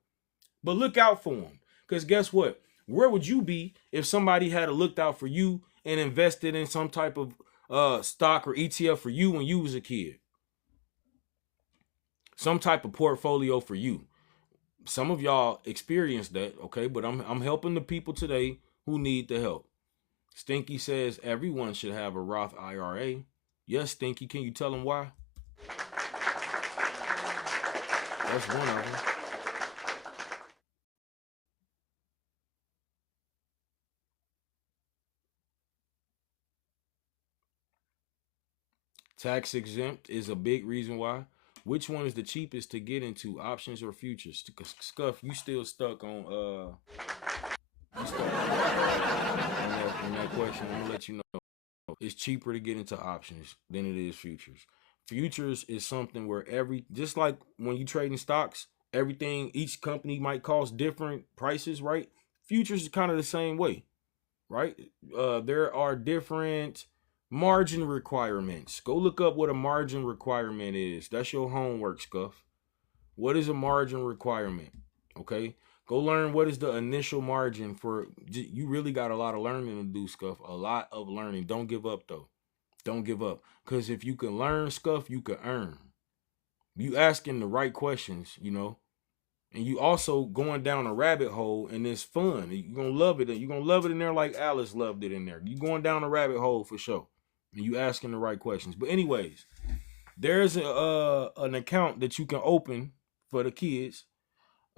But look out for them. Because guess what? Where would you be if somebody had looked out for you and invested in some type of stock or ETF for you when you was a kid? Some type of portfolio for you. Some of y'all experienced that, okay? But I'm helping the people today who need the help. Stinky says everyone should have a Roth IRA. Yes, Stinky, can you tell them why? That's one of them. Tax exempt is a big reason why. Which one is the cheapest to get into, options or futures? Scuff, you still stuck on on that question. I'm gonna let you know. It's cheaper to get into options than it is futures. Futures is something where just like when you trade in stocks, everything, each company might cost different prices, right? Futures is kind of the same way, right? There are different margin requirements. Go look up what a margin requirement is. That's your homework, Scuff. What is a margin requirement? Okay. Go learn what is the initial margin for. You really got a lot of learning to do, Scuff. A lot of learning. Don't give up though. Don't give up. Because if you can learn, Scuff, you can earn. You asking the right questions, And you also going down a rabbit hole, and it's fun. You're gonna love it. You're gonna love it in there like Alice loved it in there. You going down a rabbit hole for sure. And you asking the right questions. But anyways, there's an account that you can open for the kids.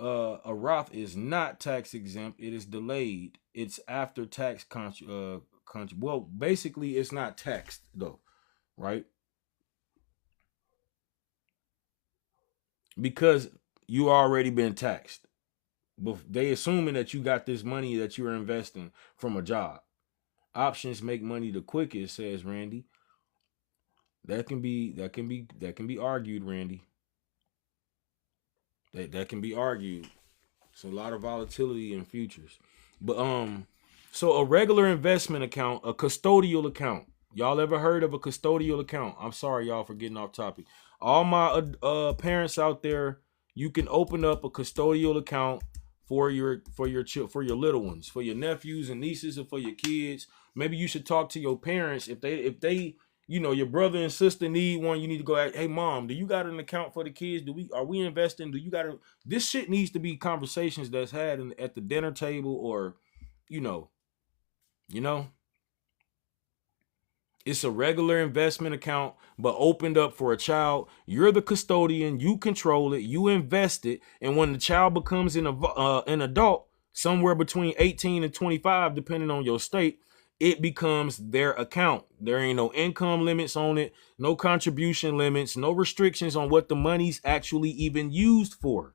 A Roth is not tax exempt. It is delayed. It's after tax well, basically it's not taxed though, right? Because you already been taxed. But they assuming that you got this money that you're investing from a job. Options make money the quickest, says Randy. That can be argued, Randy. That can be argued. It's a lot of volatility in futures. But so a regular investment account, a custodial account. Y'all ever heard of a custodial account? I'm sorry, y'all, for getting off topic. All my parents out there, you can open up a custodial account for your little ones, for your nephews and nieces, or for your kids. Maybe you should talk to your parents if they your brother and sister need one. You need to go at, hey mom, do you got an account for the kids? Are we investing? Do you got to? This shit needs to be conversations that's had at the dinner table, or you know, you know. It's a regular investment account, but opened up for a child. You're the custodian. You control it. You invest it. And when the child becomes an adult, somewhere between 18 and 25, depending on your state, it becomes their account. There ain't no income limits on it, no contribution limits, no restrictions on what the money's actually even used for.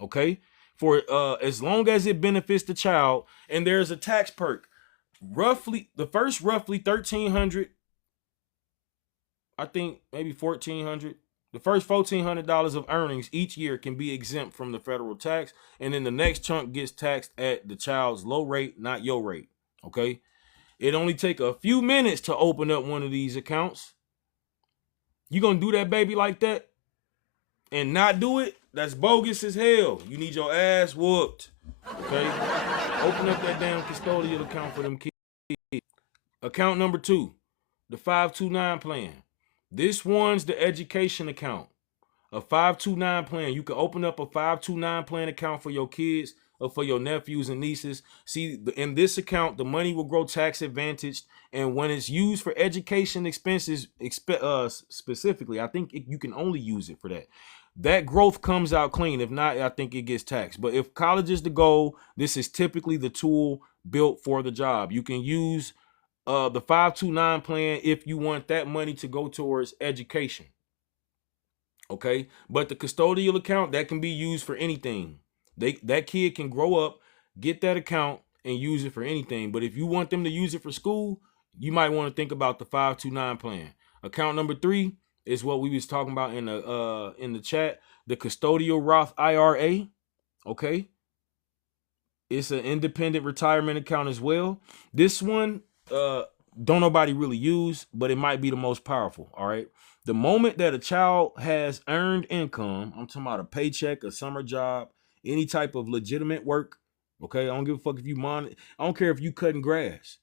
Okay? For as long as it benefits the child, and there's a tax perk. The first roughly 1,300, I think maybe 1,400. The first $1,400 of earnings each year can be exempt from the federal tax, and then the next chunk gets taxed at the child's low rate, not your rate. Okay, it only take a few minutes to open up one of these accounts. You gonna do that, baby, like that, and not do it? That's bogus as hell. You need your ass whooped. Okay, open up that damn custodial account for them kids. Account number 2, the 529 plan. This one's the education account. A 529 plan. You can open up a 529 plan account for your kids or for your nephews and nieces. See, in this account, the money will grow tax advantaged. And when it's used for education expenses, specifically, I think you can only use it for that. That growth comes out clean. If not, I think it gets taxed. But if college is the goal, this is typically the tool built for the job. You can use the 529 plan if you want that money to go towards education. Okay, but the custodial account, that can be used for anything. That kid can grow up, get that account, and use it for anything. But if you want them to use it for school, you might want to think about the 529 plan. Account number 3 is what we was talking about in the chat, the custodial Roth IRA. Okay, it's an independent retirement account as well. This one, don't nobody really use, but it might be the most powerful. All right. The moment that a child has earned income, I'm talking about a paycheck, a summer job, any type of legitimate work. Okay. I don't give a fuck if you I don't care if you cutting grass.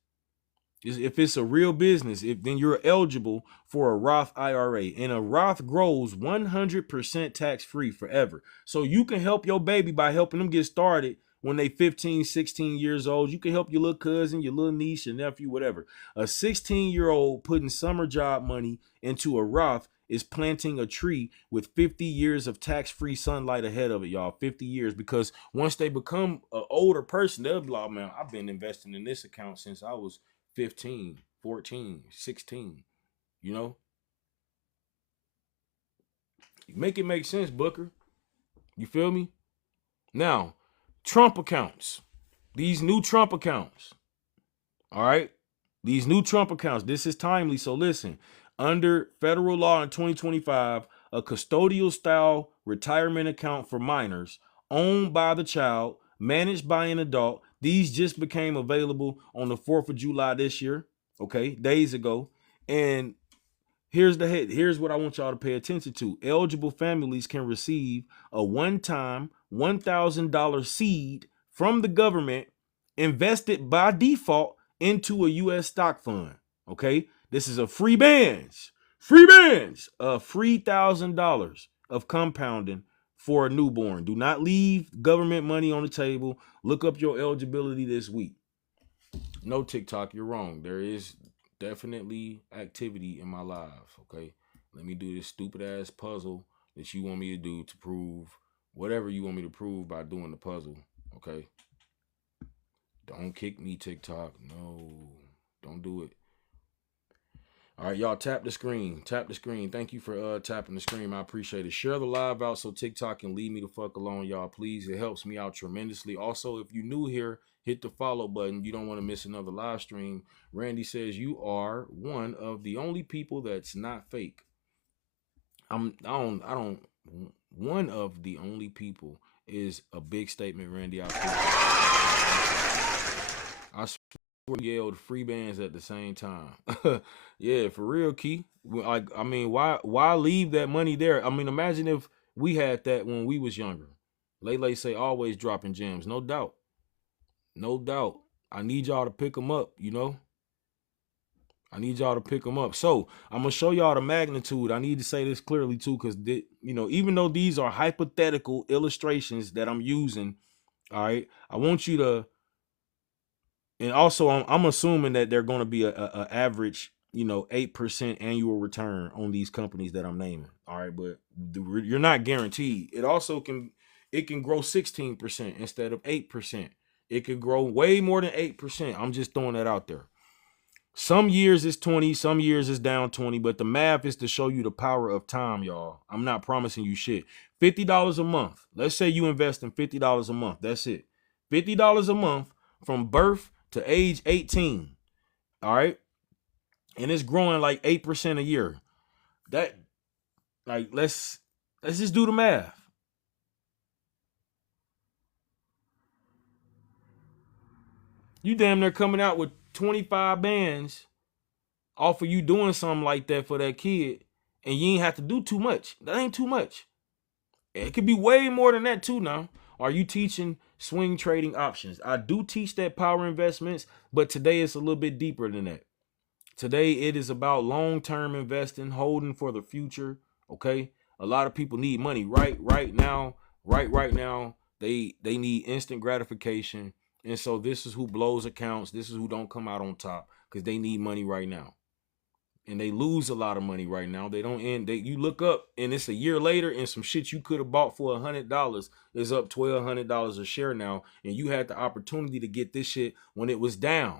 If it's a real business, then you're eligible for a Roth IRA, and a Roth grows 100% tax free forever. So you can help your baby by helping them get started when they 15, 16 years old. You can help your little cousin, your little niece, your nephew, whatever. A 16-year-old putting summer job money into a Roth is planting a tree with 50 years of tax-free sunlight ahead of it, y'all. 50 years, because once they become an older person, they'll be like, man, I've been investing in this account since I was 15, 14, 16, you know? Make it make sense, Booker. You feel me? Now, Trump accounts. These new Trump accounts. All right? These new Trump accounts. This is timely, so listen. Under federal law in 2025, a custodial style retirement account for minors owned by the child, managed by an adult. These just became available on the 4th of July this year, okay, days ago. And here's what I want y'all to pay attention to. Eligible families can receive a one-time $1,000 seed from the government invested by default into a U.S. stock fund. Okay, this is a free bands, $1,000 of compounding for a newborn. Do not leave government money on the table. Look up your eligibility this week. No, TikTok, you're wrong. There is definitely activity in my lives. Okay, let me do this stupid ass puzzle that you want me to do to prove whatever you want me to prove by doing the puzzle. Okay, don't kick me, TikTok. No, don't do it. All right, y'all, tap the screen. Tap the screen. Thank you for tapping the screen. I appreciate it. Share the live out so TikTok can leave me the fuck alone, y'all. Please, it helps me out tremendously. Also, if you're new here, hit the follow button. You don't want to miss another live stream. Randy says you are one of the only people that's not fake. I don't. One of the only people is a big statement, Randy. I yelled free bands at the same time. Yeah, for real, Key. Like, I mean, why leave that money there? I mean, imagine if we had that when we was younger. Lele say always dropping gems, no doubt, no doubt. I need y'all to pick them up, you know. I need y'all to pick them up. So I'm gonna show y'all the magnitude. I need to say this clearly too, because you know, even though these are hypothetical illustrations that I'm using, all right, I want you to. And also, I'm assuming that they're going to be a average, you know, 8% annual return on these companies that I'm naming. All right, but you're not guaranteed. It can grow 16% instead of 8%. It could grow way more than 8%. I'm just throwing that out there. Some years it's 20, some years it's down 20, but the math is to show you the power of time, y'all. I'm not promising you shit. $50 a month. Let's say you invest in $50 a month. That's it. $50 a month from birth to age 18. All right. And it's growing like 8% a year. That, like, let's just do the math. You damn near coming out with 25 bands off of you doing something like that for that kid, and you ain't have to do too much. That ain't too much. It could be way more than that too now. Are you teaching swing trading options? I do teach that power investments, but today it's a little bit deeper than that. Today it is about long-term investing, holding for the future. Okay. A lot of people need money right now. They need instant gratification. And so this is who blows accounts. This is who don't come out on top because they need money right now. And they lose a lot of money right now. They don't end. You look up and it's a year later and some shit you could have bought for $100 is up $1,200 a share now. And you had the opportunity to get this shit when it was down.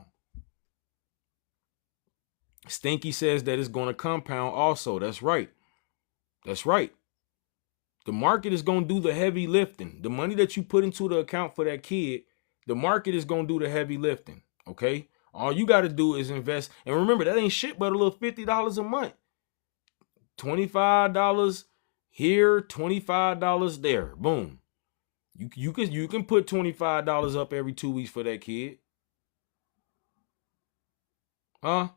Stinky says that it's going to compound also. That's right. That's right. The market is going to do the heavy lifting. The money that you put into the account for that kid, the market is going to do the heavy lifting. Okay. All you got to do is invest. And remember, that ain't shit but a little $50 a month. $25 here, $25 there. Boom. You can put $25 up every 2 weeks for that kid. Huh?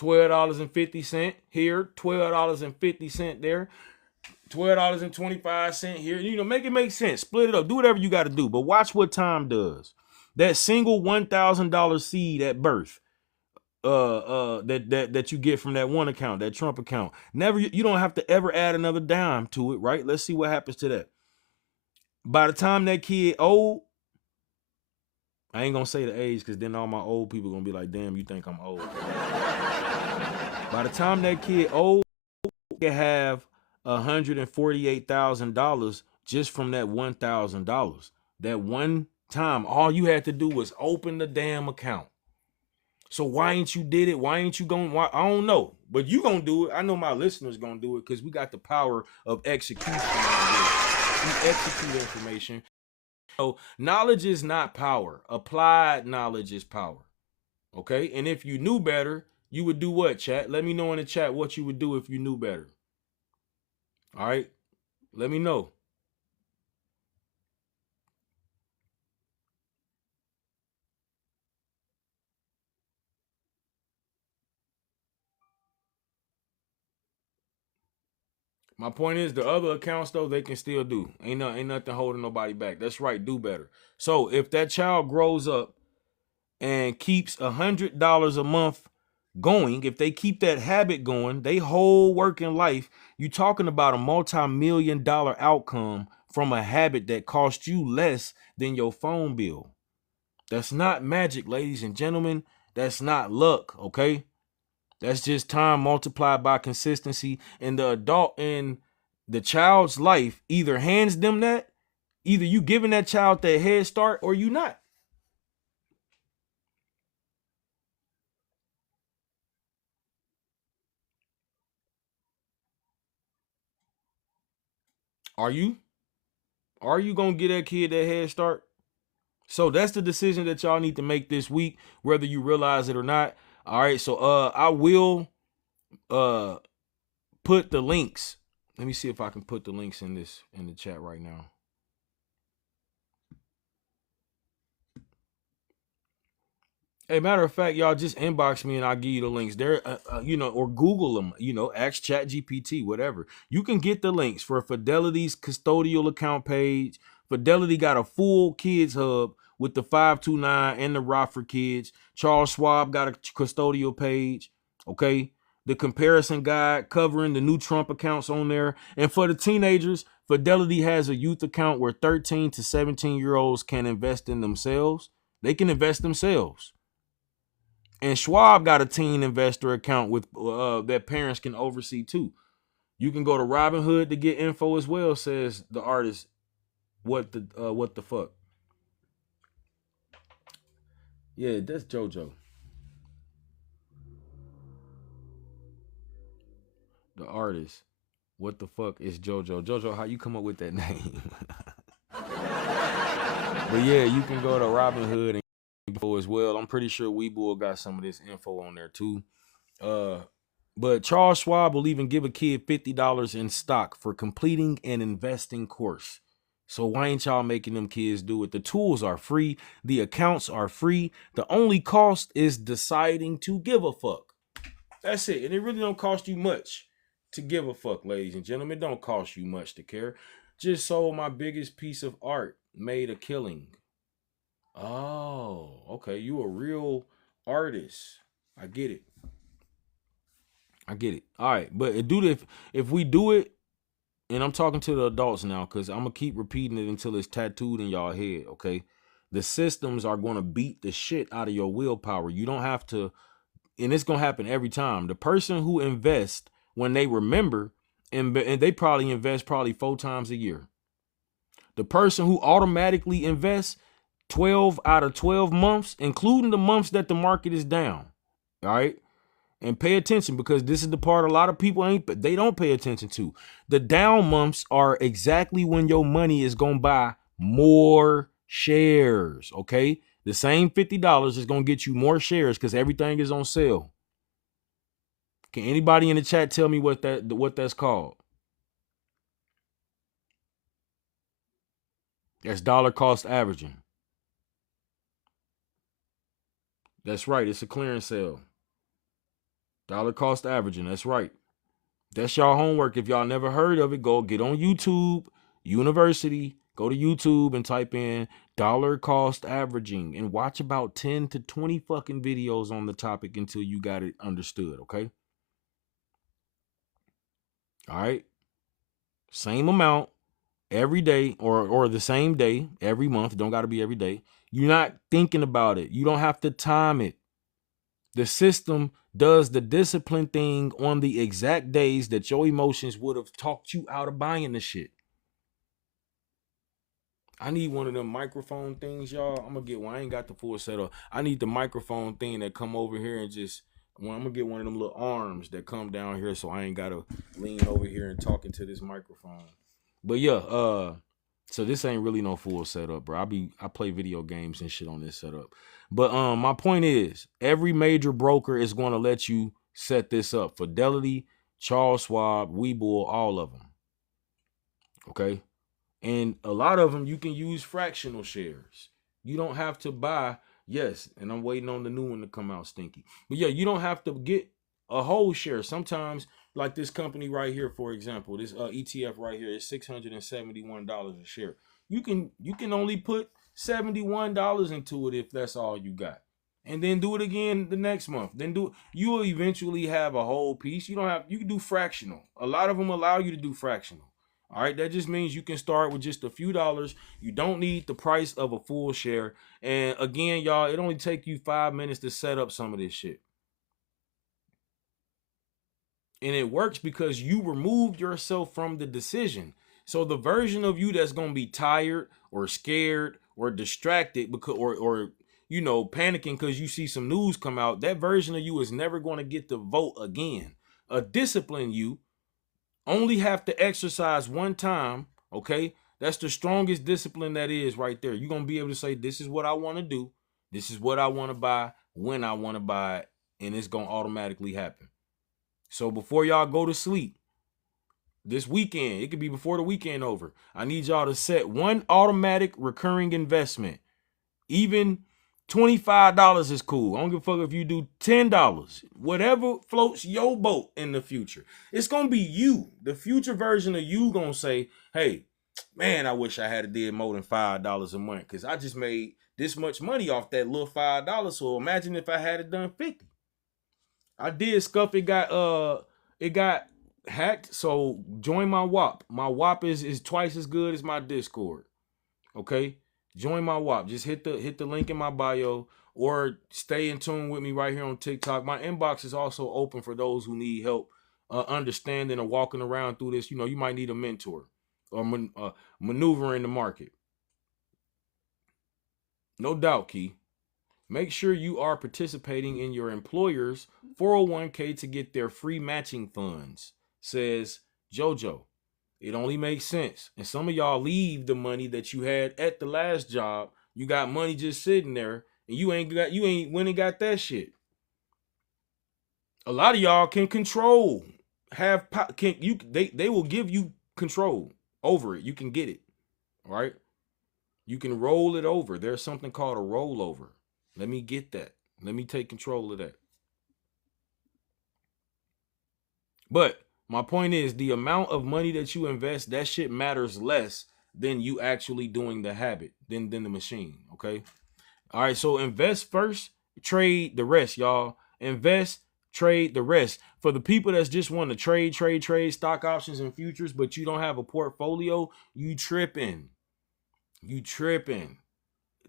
$12.50 here, $12.50 there, $12.25 here. You know, make it make sense. Split it up. Do whatever you got to do. But watch what time does. That single $1,000 seed at birth, that you get from that one account, that Trump account. You don't have to ever add another dime to it, right? Let's see what happens to that. By the time that kid old, I ain't gonna say the age because then all my old people gonna be like, damn, you think I'm old. By the time that kid old, you can have $148,000 just from that $1,000. That one time, all you had to do was open the damn account. So why ain't you did it? Why ain't you going? I don't know, but you gonna do it. I know my listeners gonna do it because we got the power of execution. We execute information. So knowledge is not power. Applied knowledge is power. Okay, and if you knew better, you would do what, chat? Let me know in the chat what you would do if you knew better. All right, let me know. My point is the other accounts though, they can still do. Ain't nothing holding nobody back. That's right, do better. So if that child grows up and keeps $100 a month going, if they keep that habit going, they whole working life, you talking about a multi-million-dollar outcome from a habit that cost you less than your phone bill. That's not magic, ladies and gentlemen. That's not luck, okay? That's just time multiplied by consistency. And the adult in the child's life either hands them that, either you giving that child that head start or you not. Are you? Are you gonna get that kid that head start? So that's the decision that y'all need to make this week, whether you realize it or not. All right. So I will uh put the links. Let me see if I can put the links in the chat right now. Hey, matter of fact, y'all just inbox me and I'll give you the links there, or Google them, ask Chat GPT, whatever. You can get the links for Fidelity's custodial account page. Fidelity got a full kids hub with the 529 and the Rockford kids. Charles Schwab got a custodial page. Okay. The comparison guide covering the new Trump accounts on there. And for the teenagers, Fidelity has a youth account where 13 to 17-year-olds can invest in themselves. They can invest themselves. And Schwab got a teen investor account with that parents can oversee too. You can go to Robinhood to get info as well, says the artist. What the fuck? Yeah, that's JoJo. The artist. What the fuck is JoJo? JoJo, how you come up with that name? But yeah, you can go to Robinhood and info as well. I'm pretty sure Weebull got some of this info on there too. Uh, but Charles Schwab will even give a kid $50 in stock for completing an investing course. So why ain't y'all making them kids do it? The tools are free. The accounts are free. The only cost is deciding to give a fuck. That's it. And it really don't cost you much to give a fuck, ladies and gentlemen. It don't cost you much to care. Just sold my biggest piece of art, made a killing. Oh, okay. You a real artist. I get it. I get it. All right, but do if we do it, and I'm talking to the adults now, because I'm gonna keep repeating it until it's tattooed in y'all head. Okay, the systems are gonna beat the shit out of your willpower. You don't have to, and it's gonna happen every time. The person who invests when they remember, and they probably invest probably 4 times a year. The person who automatically invests 12 out of 12 months, including the months that the market is down. All right. And pay attention, because this is the part a lot of people they don't pay attention to. The down months are exactly when your money is going to buy more shares. Okay. The same $50 is going to get you more shares because everything is on sale. Can anybody in the chat tell me what that's called? That's dollar cost averaging. That's right. It's a clearance sale. Dollar cost averaging. That's right. That's y'all homework. If y'all never heard of it, go get on YouTube University. Go to YouTube and type in dollar cost averaging and watch about 10 to 20 fucking videos on the topic until you got it understood. Okay. All right. Same amount every day, or the same day every month. Don't got to be every day. You're not thinking about it. You don't have to time it. The system does the discipline thing on the exact days that your emotions would have talked you out of buying the shit. I need one of them microphone things, y'all. I'm gonna get one. I ain't got the full setup. I need the microphone thing that come over here and just. Well, I'm gonna get one of them little arms that come down here, so I ain't gotta lean over here and talk into this microphone. But yeah, so this ain't really no full setup, bro. I play video games and shit on this setup. But my point is, every major broker is gonna let you set this up. Fidelity, Charles Schwab, Webull, all of them. Okay. And a lot of them you can use fractional shares. You don't have to buy, yes, and I'm waiting on the new one to come out, Stinky. But yeah, you don't have to get a whole share. Sometimes, like this company right here, for example, this ETF right here is $671 a share. You can only put $71 into it if that's all you got. and then do it again the next month. Then you will eventually have a whole piece. You can do fractional. A lot of them allow you to do fractional. All right, that just means you can start with just a few dollars. You don't need the price of a full share. And again, y'all, it only take you 5 minutes to set up some of this shit. And it works because you removed yourself from the decision. So the version of you that's gonna be tired or scared or distracted because or panicking because you see some news come out, that version of you is never going to get the vote again. A disciplined you only have to exercise one time. Okay, that's the strongest discipline that is right there. You're gonna be able to say, this is what I want to do, this is what I want to buy, when I want to buy it, and it's gonna automatically happen. So before y'all go to sleep this weekend, it could be before the weekend over, I need y'all to set one automatic recurring investment. Even $25 is cool. I don't give a fuck if you do $10. Whatever floats your boat in the future. It's gonna be you. The future version of you gonna say, hey, man, I wish I had did more than $5 a month, because I just made this much money off that little $5. So imagine if I had it done 50. I did scuff it, got hacked. So join my WAP. My WAP is twice as good as my Discord. Okay? Join my WAP. Just hit the link in my bio, or stay in tune with me right here on TikTok. My inbox is also open for those who need help understanding or walking around through this. You might need a mentor or maneuvering the market. No doubt, Key. Make sure you are participating in your employer's 401k to get their free matching funds, says JoJo. It only makes sense. And some of y'all leave the money that you had at the last job. You got money just sitting there, and you ain't went and got that shit. A lot of y'all can control, they will give you control over it. You can get it, right? You can roll it over. There's something called a rollover. Let me get that. Let me take control of that. But my point is, the amount of money that you invest, that shit matters less than you actually doing the habit, than the machine. Okay. All right. So invest first, trade the rest, y'all. Invest, trade the rest. For the people that's just want to trade stock options and futures, but you don't have a portfolio, you tripping. You tripping.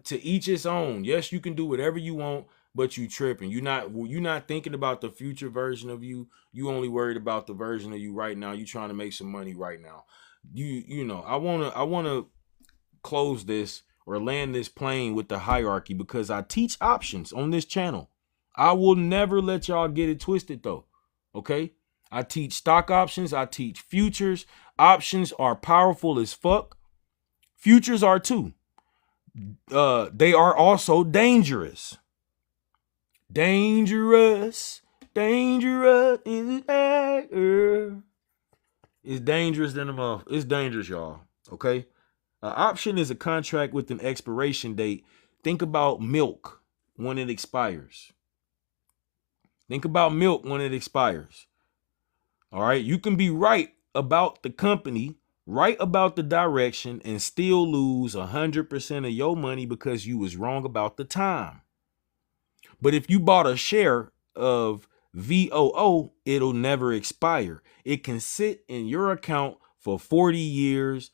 To each its own. Yes, you can do whatever you want, but you tripping. You're not thinking about the future version of you. You only worried about the version of you right now. You trying to make some money right now. I wanna close this or land this plane with the hierarchy, because I teach options on this channel. I will never let y'all get it twisted though. Okay? I teach stock options, I teach futures. Options are powerful as fuck. Futures are too. They are also dangerous. Dangerous in the air. It's dangerous than a mother. It's dangerous, y'all. Okay. An option is a contract with an expiration date. Think about milk when it expires. Think about milk when it expires. All right. You can be right about the company, right about the direction, and still lose 100% of your money because you was wrong about the time. But if you bought a share of VOO, it'll never expire. It can sit in your account for 40 years.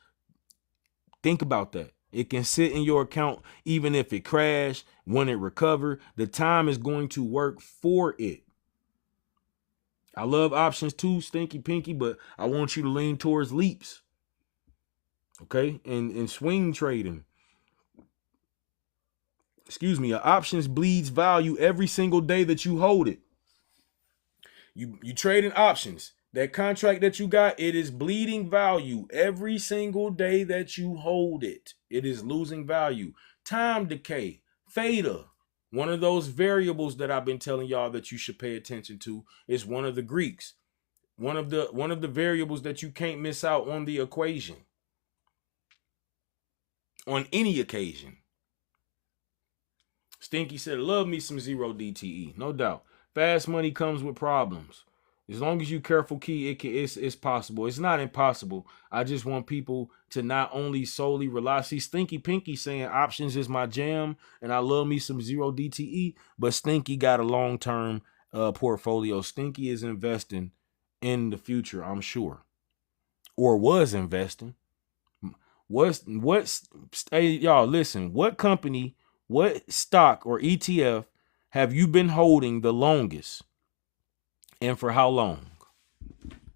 Think about that. It can sit in your account even if it crashed, when it recover. The time is going to work for it. I love options too, Stinky Pinky, but I want you to lean towards leaps. Okay? And swing trading. Excuse me, options bleeds value every single day that you hold it. You trading options. That contract that you got, it is bleeding value every single day that you hold it. It is losing value. Time decay, theta, one of those variables that I've been telling y'all that you should pay attention to, is one of the Greeks. One of the variables that you can't miss out on the equation. On any occasion. Stinky said, love me some zero DTE. No doubt. Fast money comes with problems. As long as you careful, Key, it's possible. It's not impossible. I just want people to not only solely rely. See, Stinky Pinky saying options is my jam, and I love me some zero DTE. But Stinky got a long term portfolio. Stinky is investing in the future, I'm sure, or was investing. What's hey y'all listen? What company, what stock or ETF have you been holding the longest, and for how long?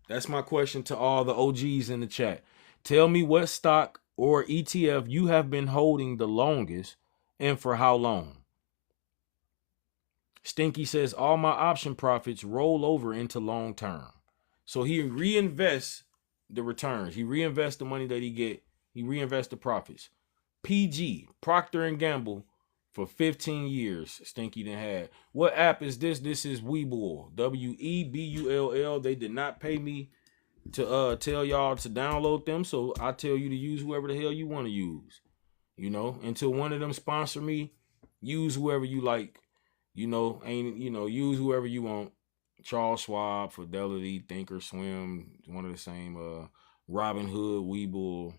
That's my question to all the OGs in the chat. Tell me what stock or ETF you have been holding the longest and for how long. Stinky says all my option profits roll over into long term. So he reinvests the returns. He reinvests the money that he get. He reinvests the profits. PG, Procter and Gamble, for 15 years. Stinky done had. What app is this? This is Webull. Webull. They did not pay me to tell y'all to download them, so I tell you to use whoever the hell you want to use. You know, until one of them sponsor me, use whoever you like. You know, use whoever you want. Charles Schwab, Fidelity, Thinkorswim, one of the same. Robin Hood, Webull.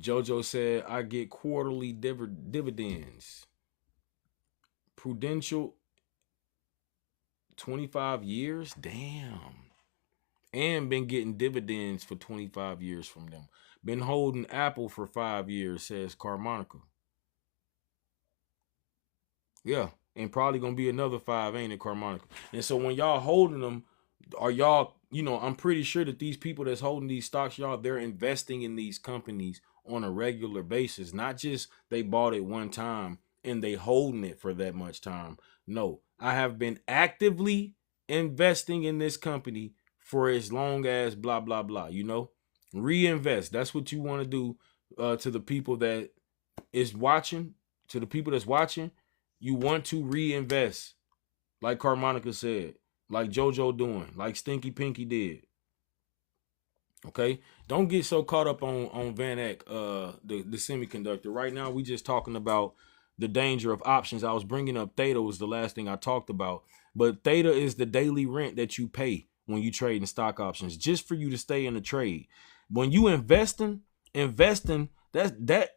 JoJo said I get quarterly dividends. Prudential, 25 years? Damn. And been getting dividends for 25 years from them. Been holding Apple for 5 years, says Carmonica. Yeah, and probably gonna be another 5, ain't it, Carmonica? And so when y'all holding them, are y'all, I'm pretty sure that these people that's holding these stocks, y'all, they're investing in these companies on a regular basis. Not just they bought it one time and they holding it for that much time. No, I have been actively investing in this company for as long as blah, blah, blah, reinvest. That's what you want to do to the people that is watching, to the people that's watching. You want to reinvest, like Carmonica said, like JoJo doing, like Stinky Pinky did. Okay, don't get so caught up on Van Eck, the semiconductor. Right now, we just talking about the danger of options. I was bringing up Theta was the last thing I talked about, but Theta is the daily rent that you pay when you trade in stock options, just for you to stay in the trade. When you investing, that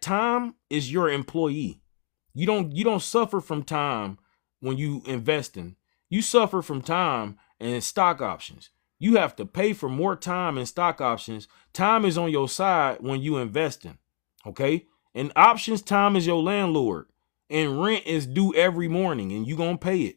time is your employee. You don't suffer from time when you investing. You suffer from time in stock options. You have to pay for more time in stock options. Time is on your side when you investing. Okay? In options, time is your landlord. And rent is due every morning, and you gonna pay it.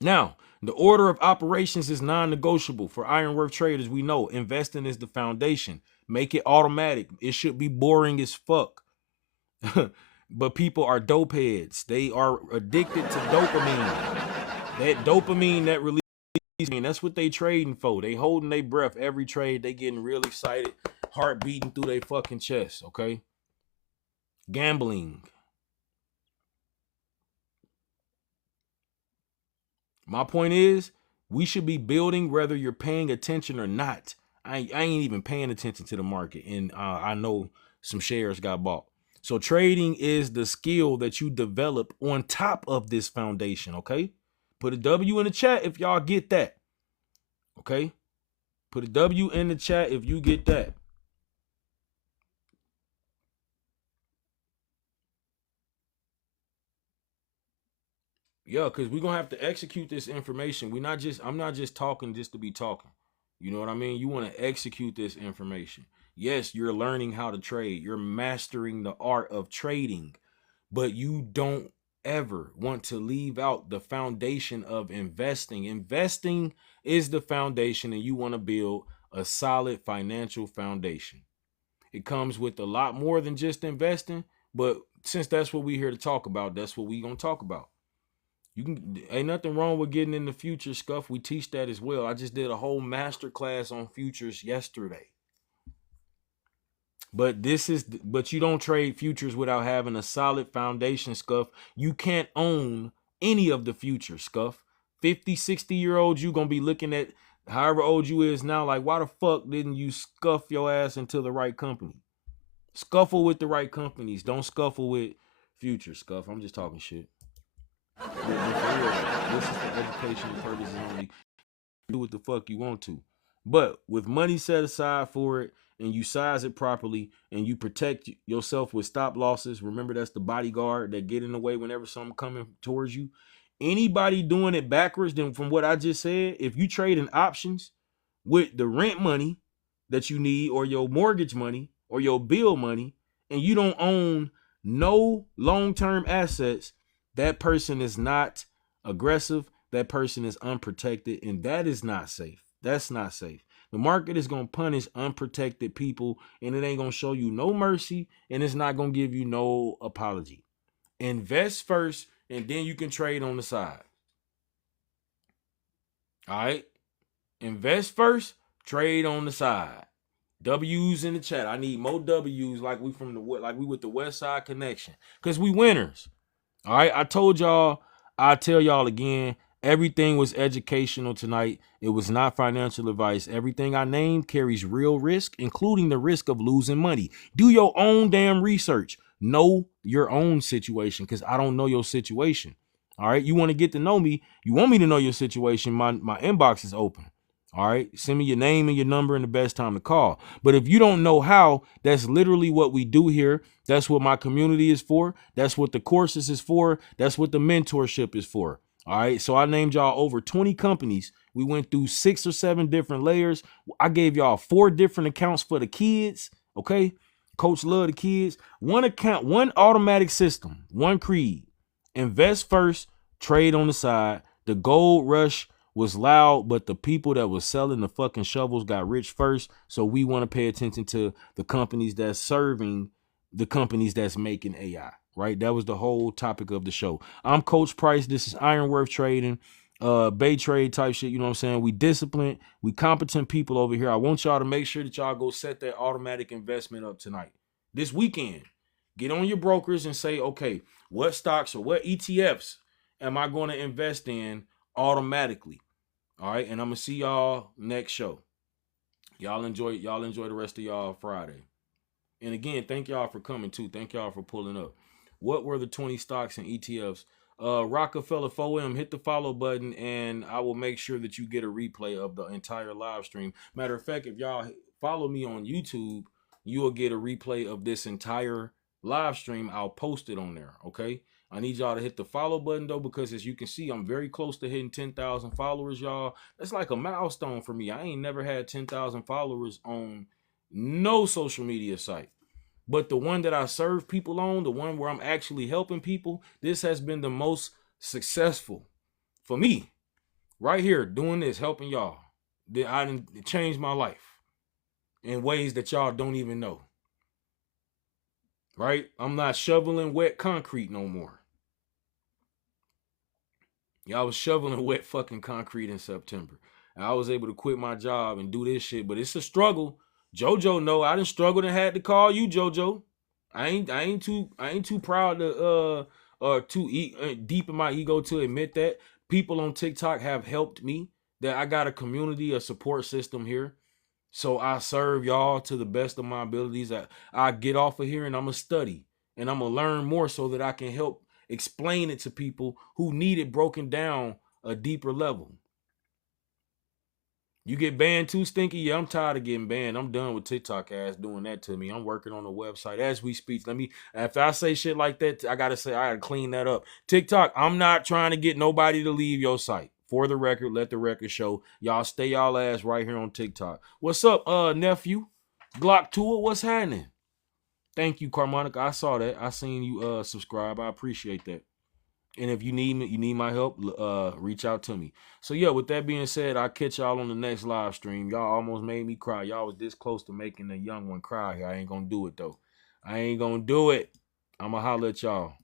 Now, the order of operations is non-negotiable. For IRONWORTH traders, we know investing is the foundation. Make it automatic. It should be boring as fuck. But people are dope heads. They are addicted to dopamine. That dopamine that releases, that's what they trading for. They holding their breath every trade. They getting real excited, heart beating through their fucking chest. Okay, gambling. My point is, we should be building whether you're paying attention or not. I ain't even paying attention to the market, and I know some shares got bought. So trading is the skill that you develop on top of this foundation, okay? Put a W in the chat if y'all get that, okay? Put a W in the chat if you get that. Yeah, because we're going to have to execute this information. I'm not just talking just to be talking. You know what I mean? You want to execute this information. Yes, you're learning how to trade. You're mastering the art of trading, but you don't ever want to leave out the foundation of investing. Investing is the foundation, and you want to build a solid financial foundation. It comes with a lot more than just investing, but since that's what we're here to talk about, that's what we're going to talk about. Ain't nothing wrong with getting in the future stuff. We teach that as well. I just did a whole master class on futures yesterday. But you don't trade futures without having a solid foundation, Scuff. You can't own any of the futures, Scuff. 50, 60-year-olds, you gonna be looking at however old you is now, like, why the fuck didn't you scuff your ass into the right company? Scuffle with the right companies. Don't scuffle with futures, Scuff. I'm just talking shit. But for real, this is for educational purposes only. Do what the fuck you want to. But with money set aside for it and you size it properly and you protect yourself with stop losses, remember that's the bodyguard that get in the way whenever something coming towards you. Anybody doing it backwards than from what I just said, if you trade in options with the rent money that you need or your mortgage money or your bill money and you don't own no long-term assets, that person is not aggressive, that person is unprotected, and that is not safe. That's not safe. The market is going to punish unprotected people, and it ain't going to show you no mercy, and it's not going to give you no apology. Invest first, and then you can trade on the side. All right? Invest first, trade on the side. W's in the chat. I need more W's like we with the West Side Connection. Because we winners. All right. I told y'all, I'll tell y'all again. Everything was educational tonight. It was not financial advice. Everything I named carries real risk, including the risk of losing money. Do your own damn research. Know your own situation, because I don't know your situation. All right. You want to get to know me. You want me to know your situation. My inbox is open. All right. Send me your name and your number and the best time to call. But if you don't know how, that's literally what we do here. That's what my community is for. That's what the courses is for. That's what the mentorship is for. All right. So I named y'all over 20 companies. We went through 6 or 7 different layers. I gave y'all 4 different accounts for the kids. Okay. Coach love the kids. One account, one automatic system, one creed. Invest first, trade on the side. The gold rush was loud, but the people that was selling the fucking shovels got rich first. So we want to pay attention to the companies that's serving the companies that's making AI, right? That was the whole topic of the show. I'm Coach Price. This is IRONWORTH Trading, Bay Trade type shit. You know what I'm saying? We disciplined, we competent people over here. I want y'all to make sure that y'all go set that automatic investment up tonight. This weekend, get on your brokers and say, okay, what stocks or what ETFs am I going to invest in automatically? All right, and I'm gonna see y'all next show. Y'all enjoy the rest of y'all Friday. And again, thank y'all for coming too. Thank y'all for pulling up. What were the 20 stocks and ETFs? Rockefeller 4M, hit the follow button, and I will make sure that you get a replay of the entire live stream. Matter of fact, if y'all follow me on YouTube, you will get a replay of this entire live stream. I'll post it on there, okay? I need y'all to hit the follow button, though, because as you can see, I'm very close to hitting 10,000 followers, y'all. That's like a milestone for me. I ain't never had 10,000 followers on no social media site. But the one that I serve people on, the one where I'm actually helping people, this has been the most successful for me. Right here, doing this, helping y'all. I didn't change my life in ways that y'all don't even know. Right? I'm not shoveling wet concrete no more. Y'all was shoveling wet fucking concrete in September. And I was able to quit my job and do this shit, but it's a struggle. JoJo know I done struggled and had to call you, JoJo. I ain't too proud to deep in my ego to admit that. People on TikTok have helped me. That I got a community, a support system here. So I serve y'all to the best of my abilities. I get off of here and I'm gonna study and I'm gonna learn more so that I can help explain it to people who need it broken down a deeper level. You get banned too, Stinky? Yeah, I'm tired of getting banned. I'm done with TikTok ass doing that to me. I'm working on the website as we speak. If I say shit like that, I gotta clean that up. TikTok, I'm not trying to get nobody to leave your site. For the record, let the record show. Y'all stay y'all ass right here on TikTok. What's up, nephew? Glock Tour, what's happening? Thank you, Carmonica. I saw that. I seen you subscribe. I appreciate that. And if you need me, you need my help, reach out to me. So yeah, with that being said, I'll catch y'all on the next live stream. Y'all almost made me cry. Y'all was this close to making the young one cry here. I ain't gonna do it though. I ain't gonna do it. I'ma holler at y'all.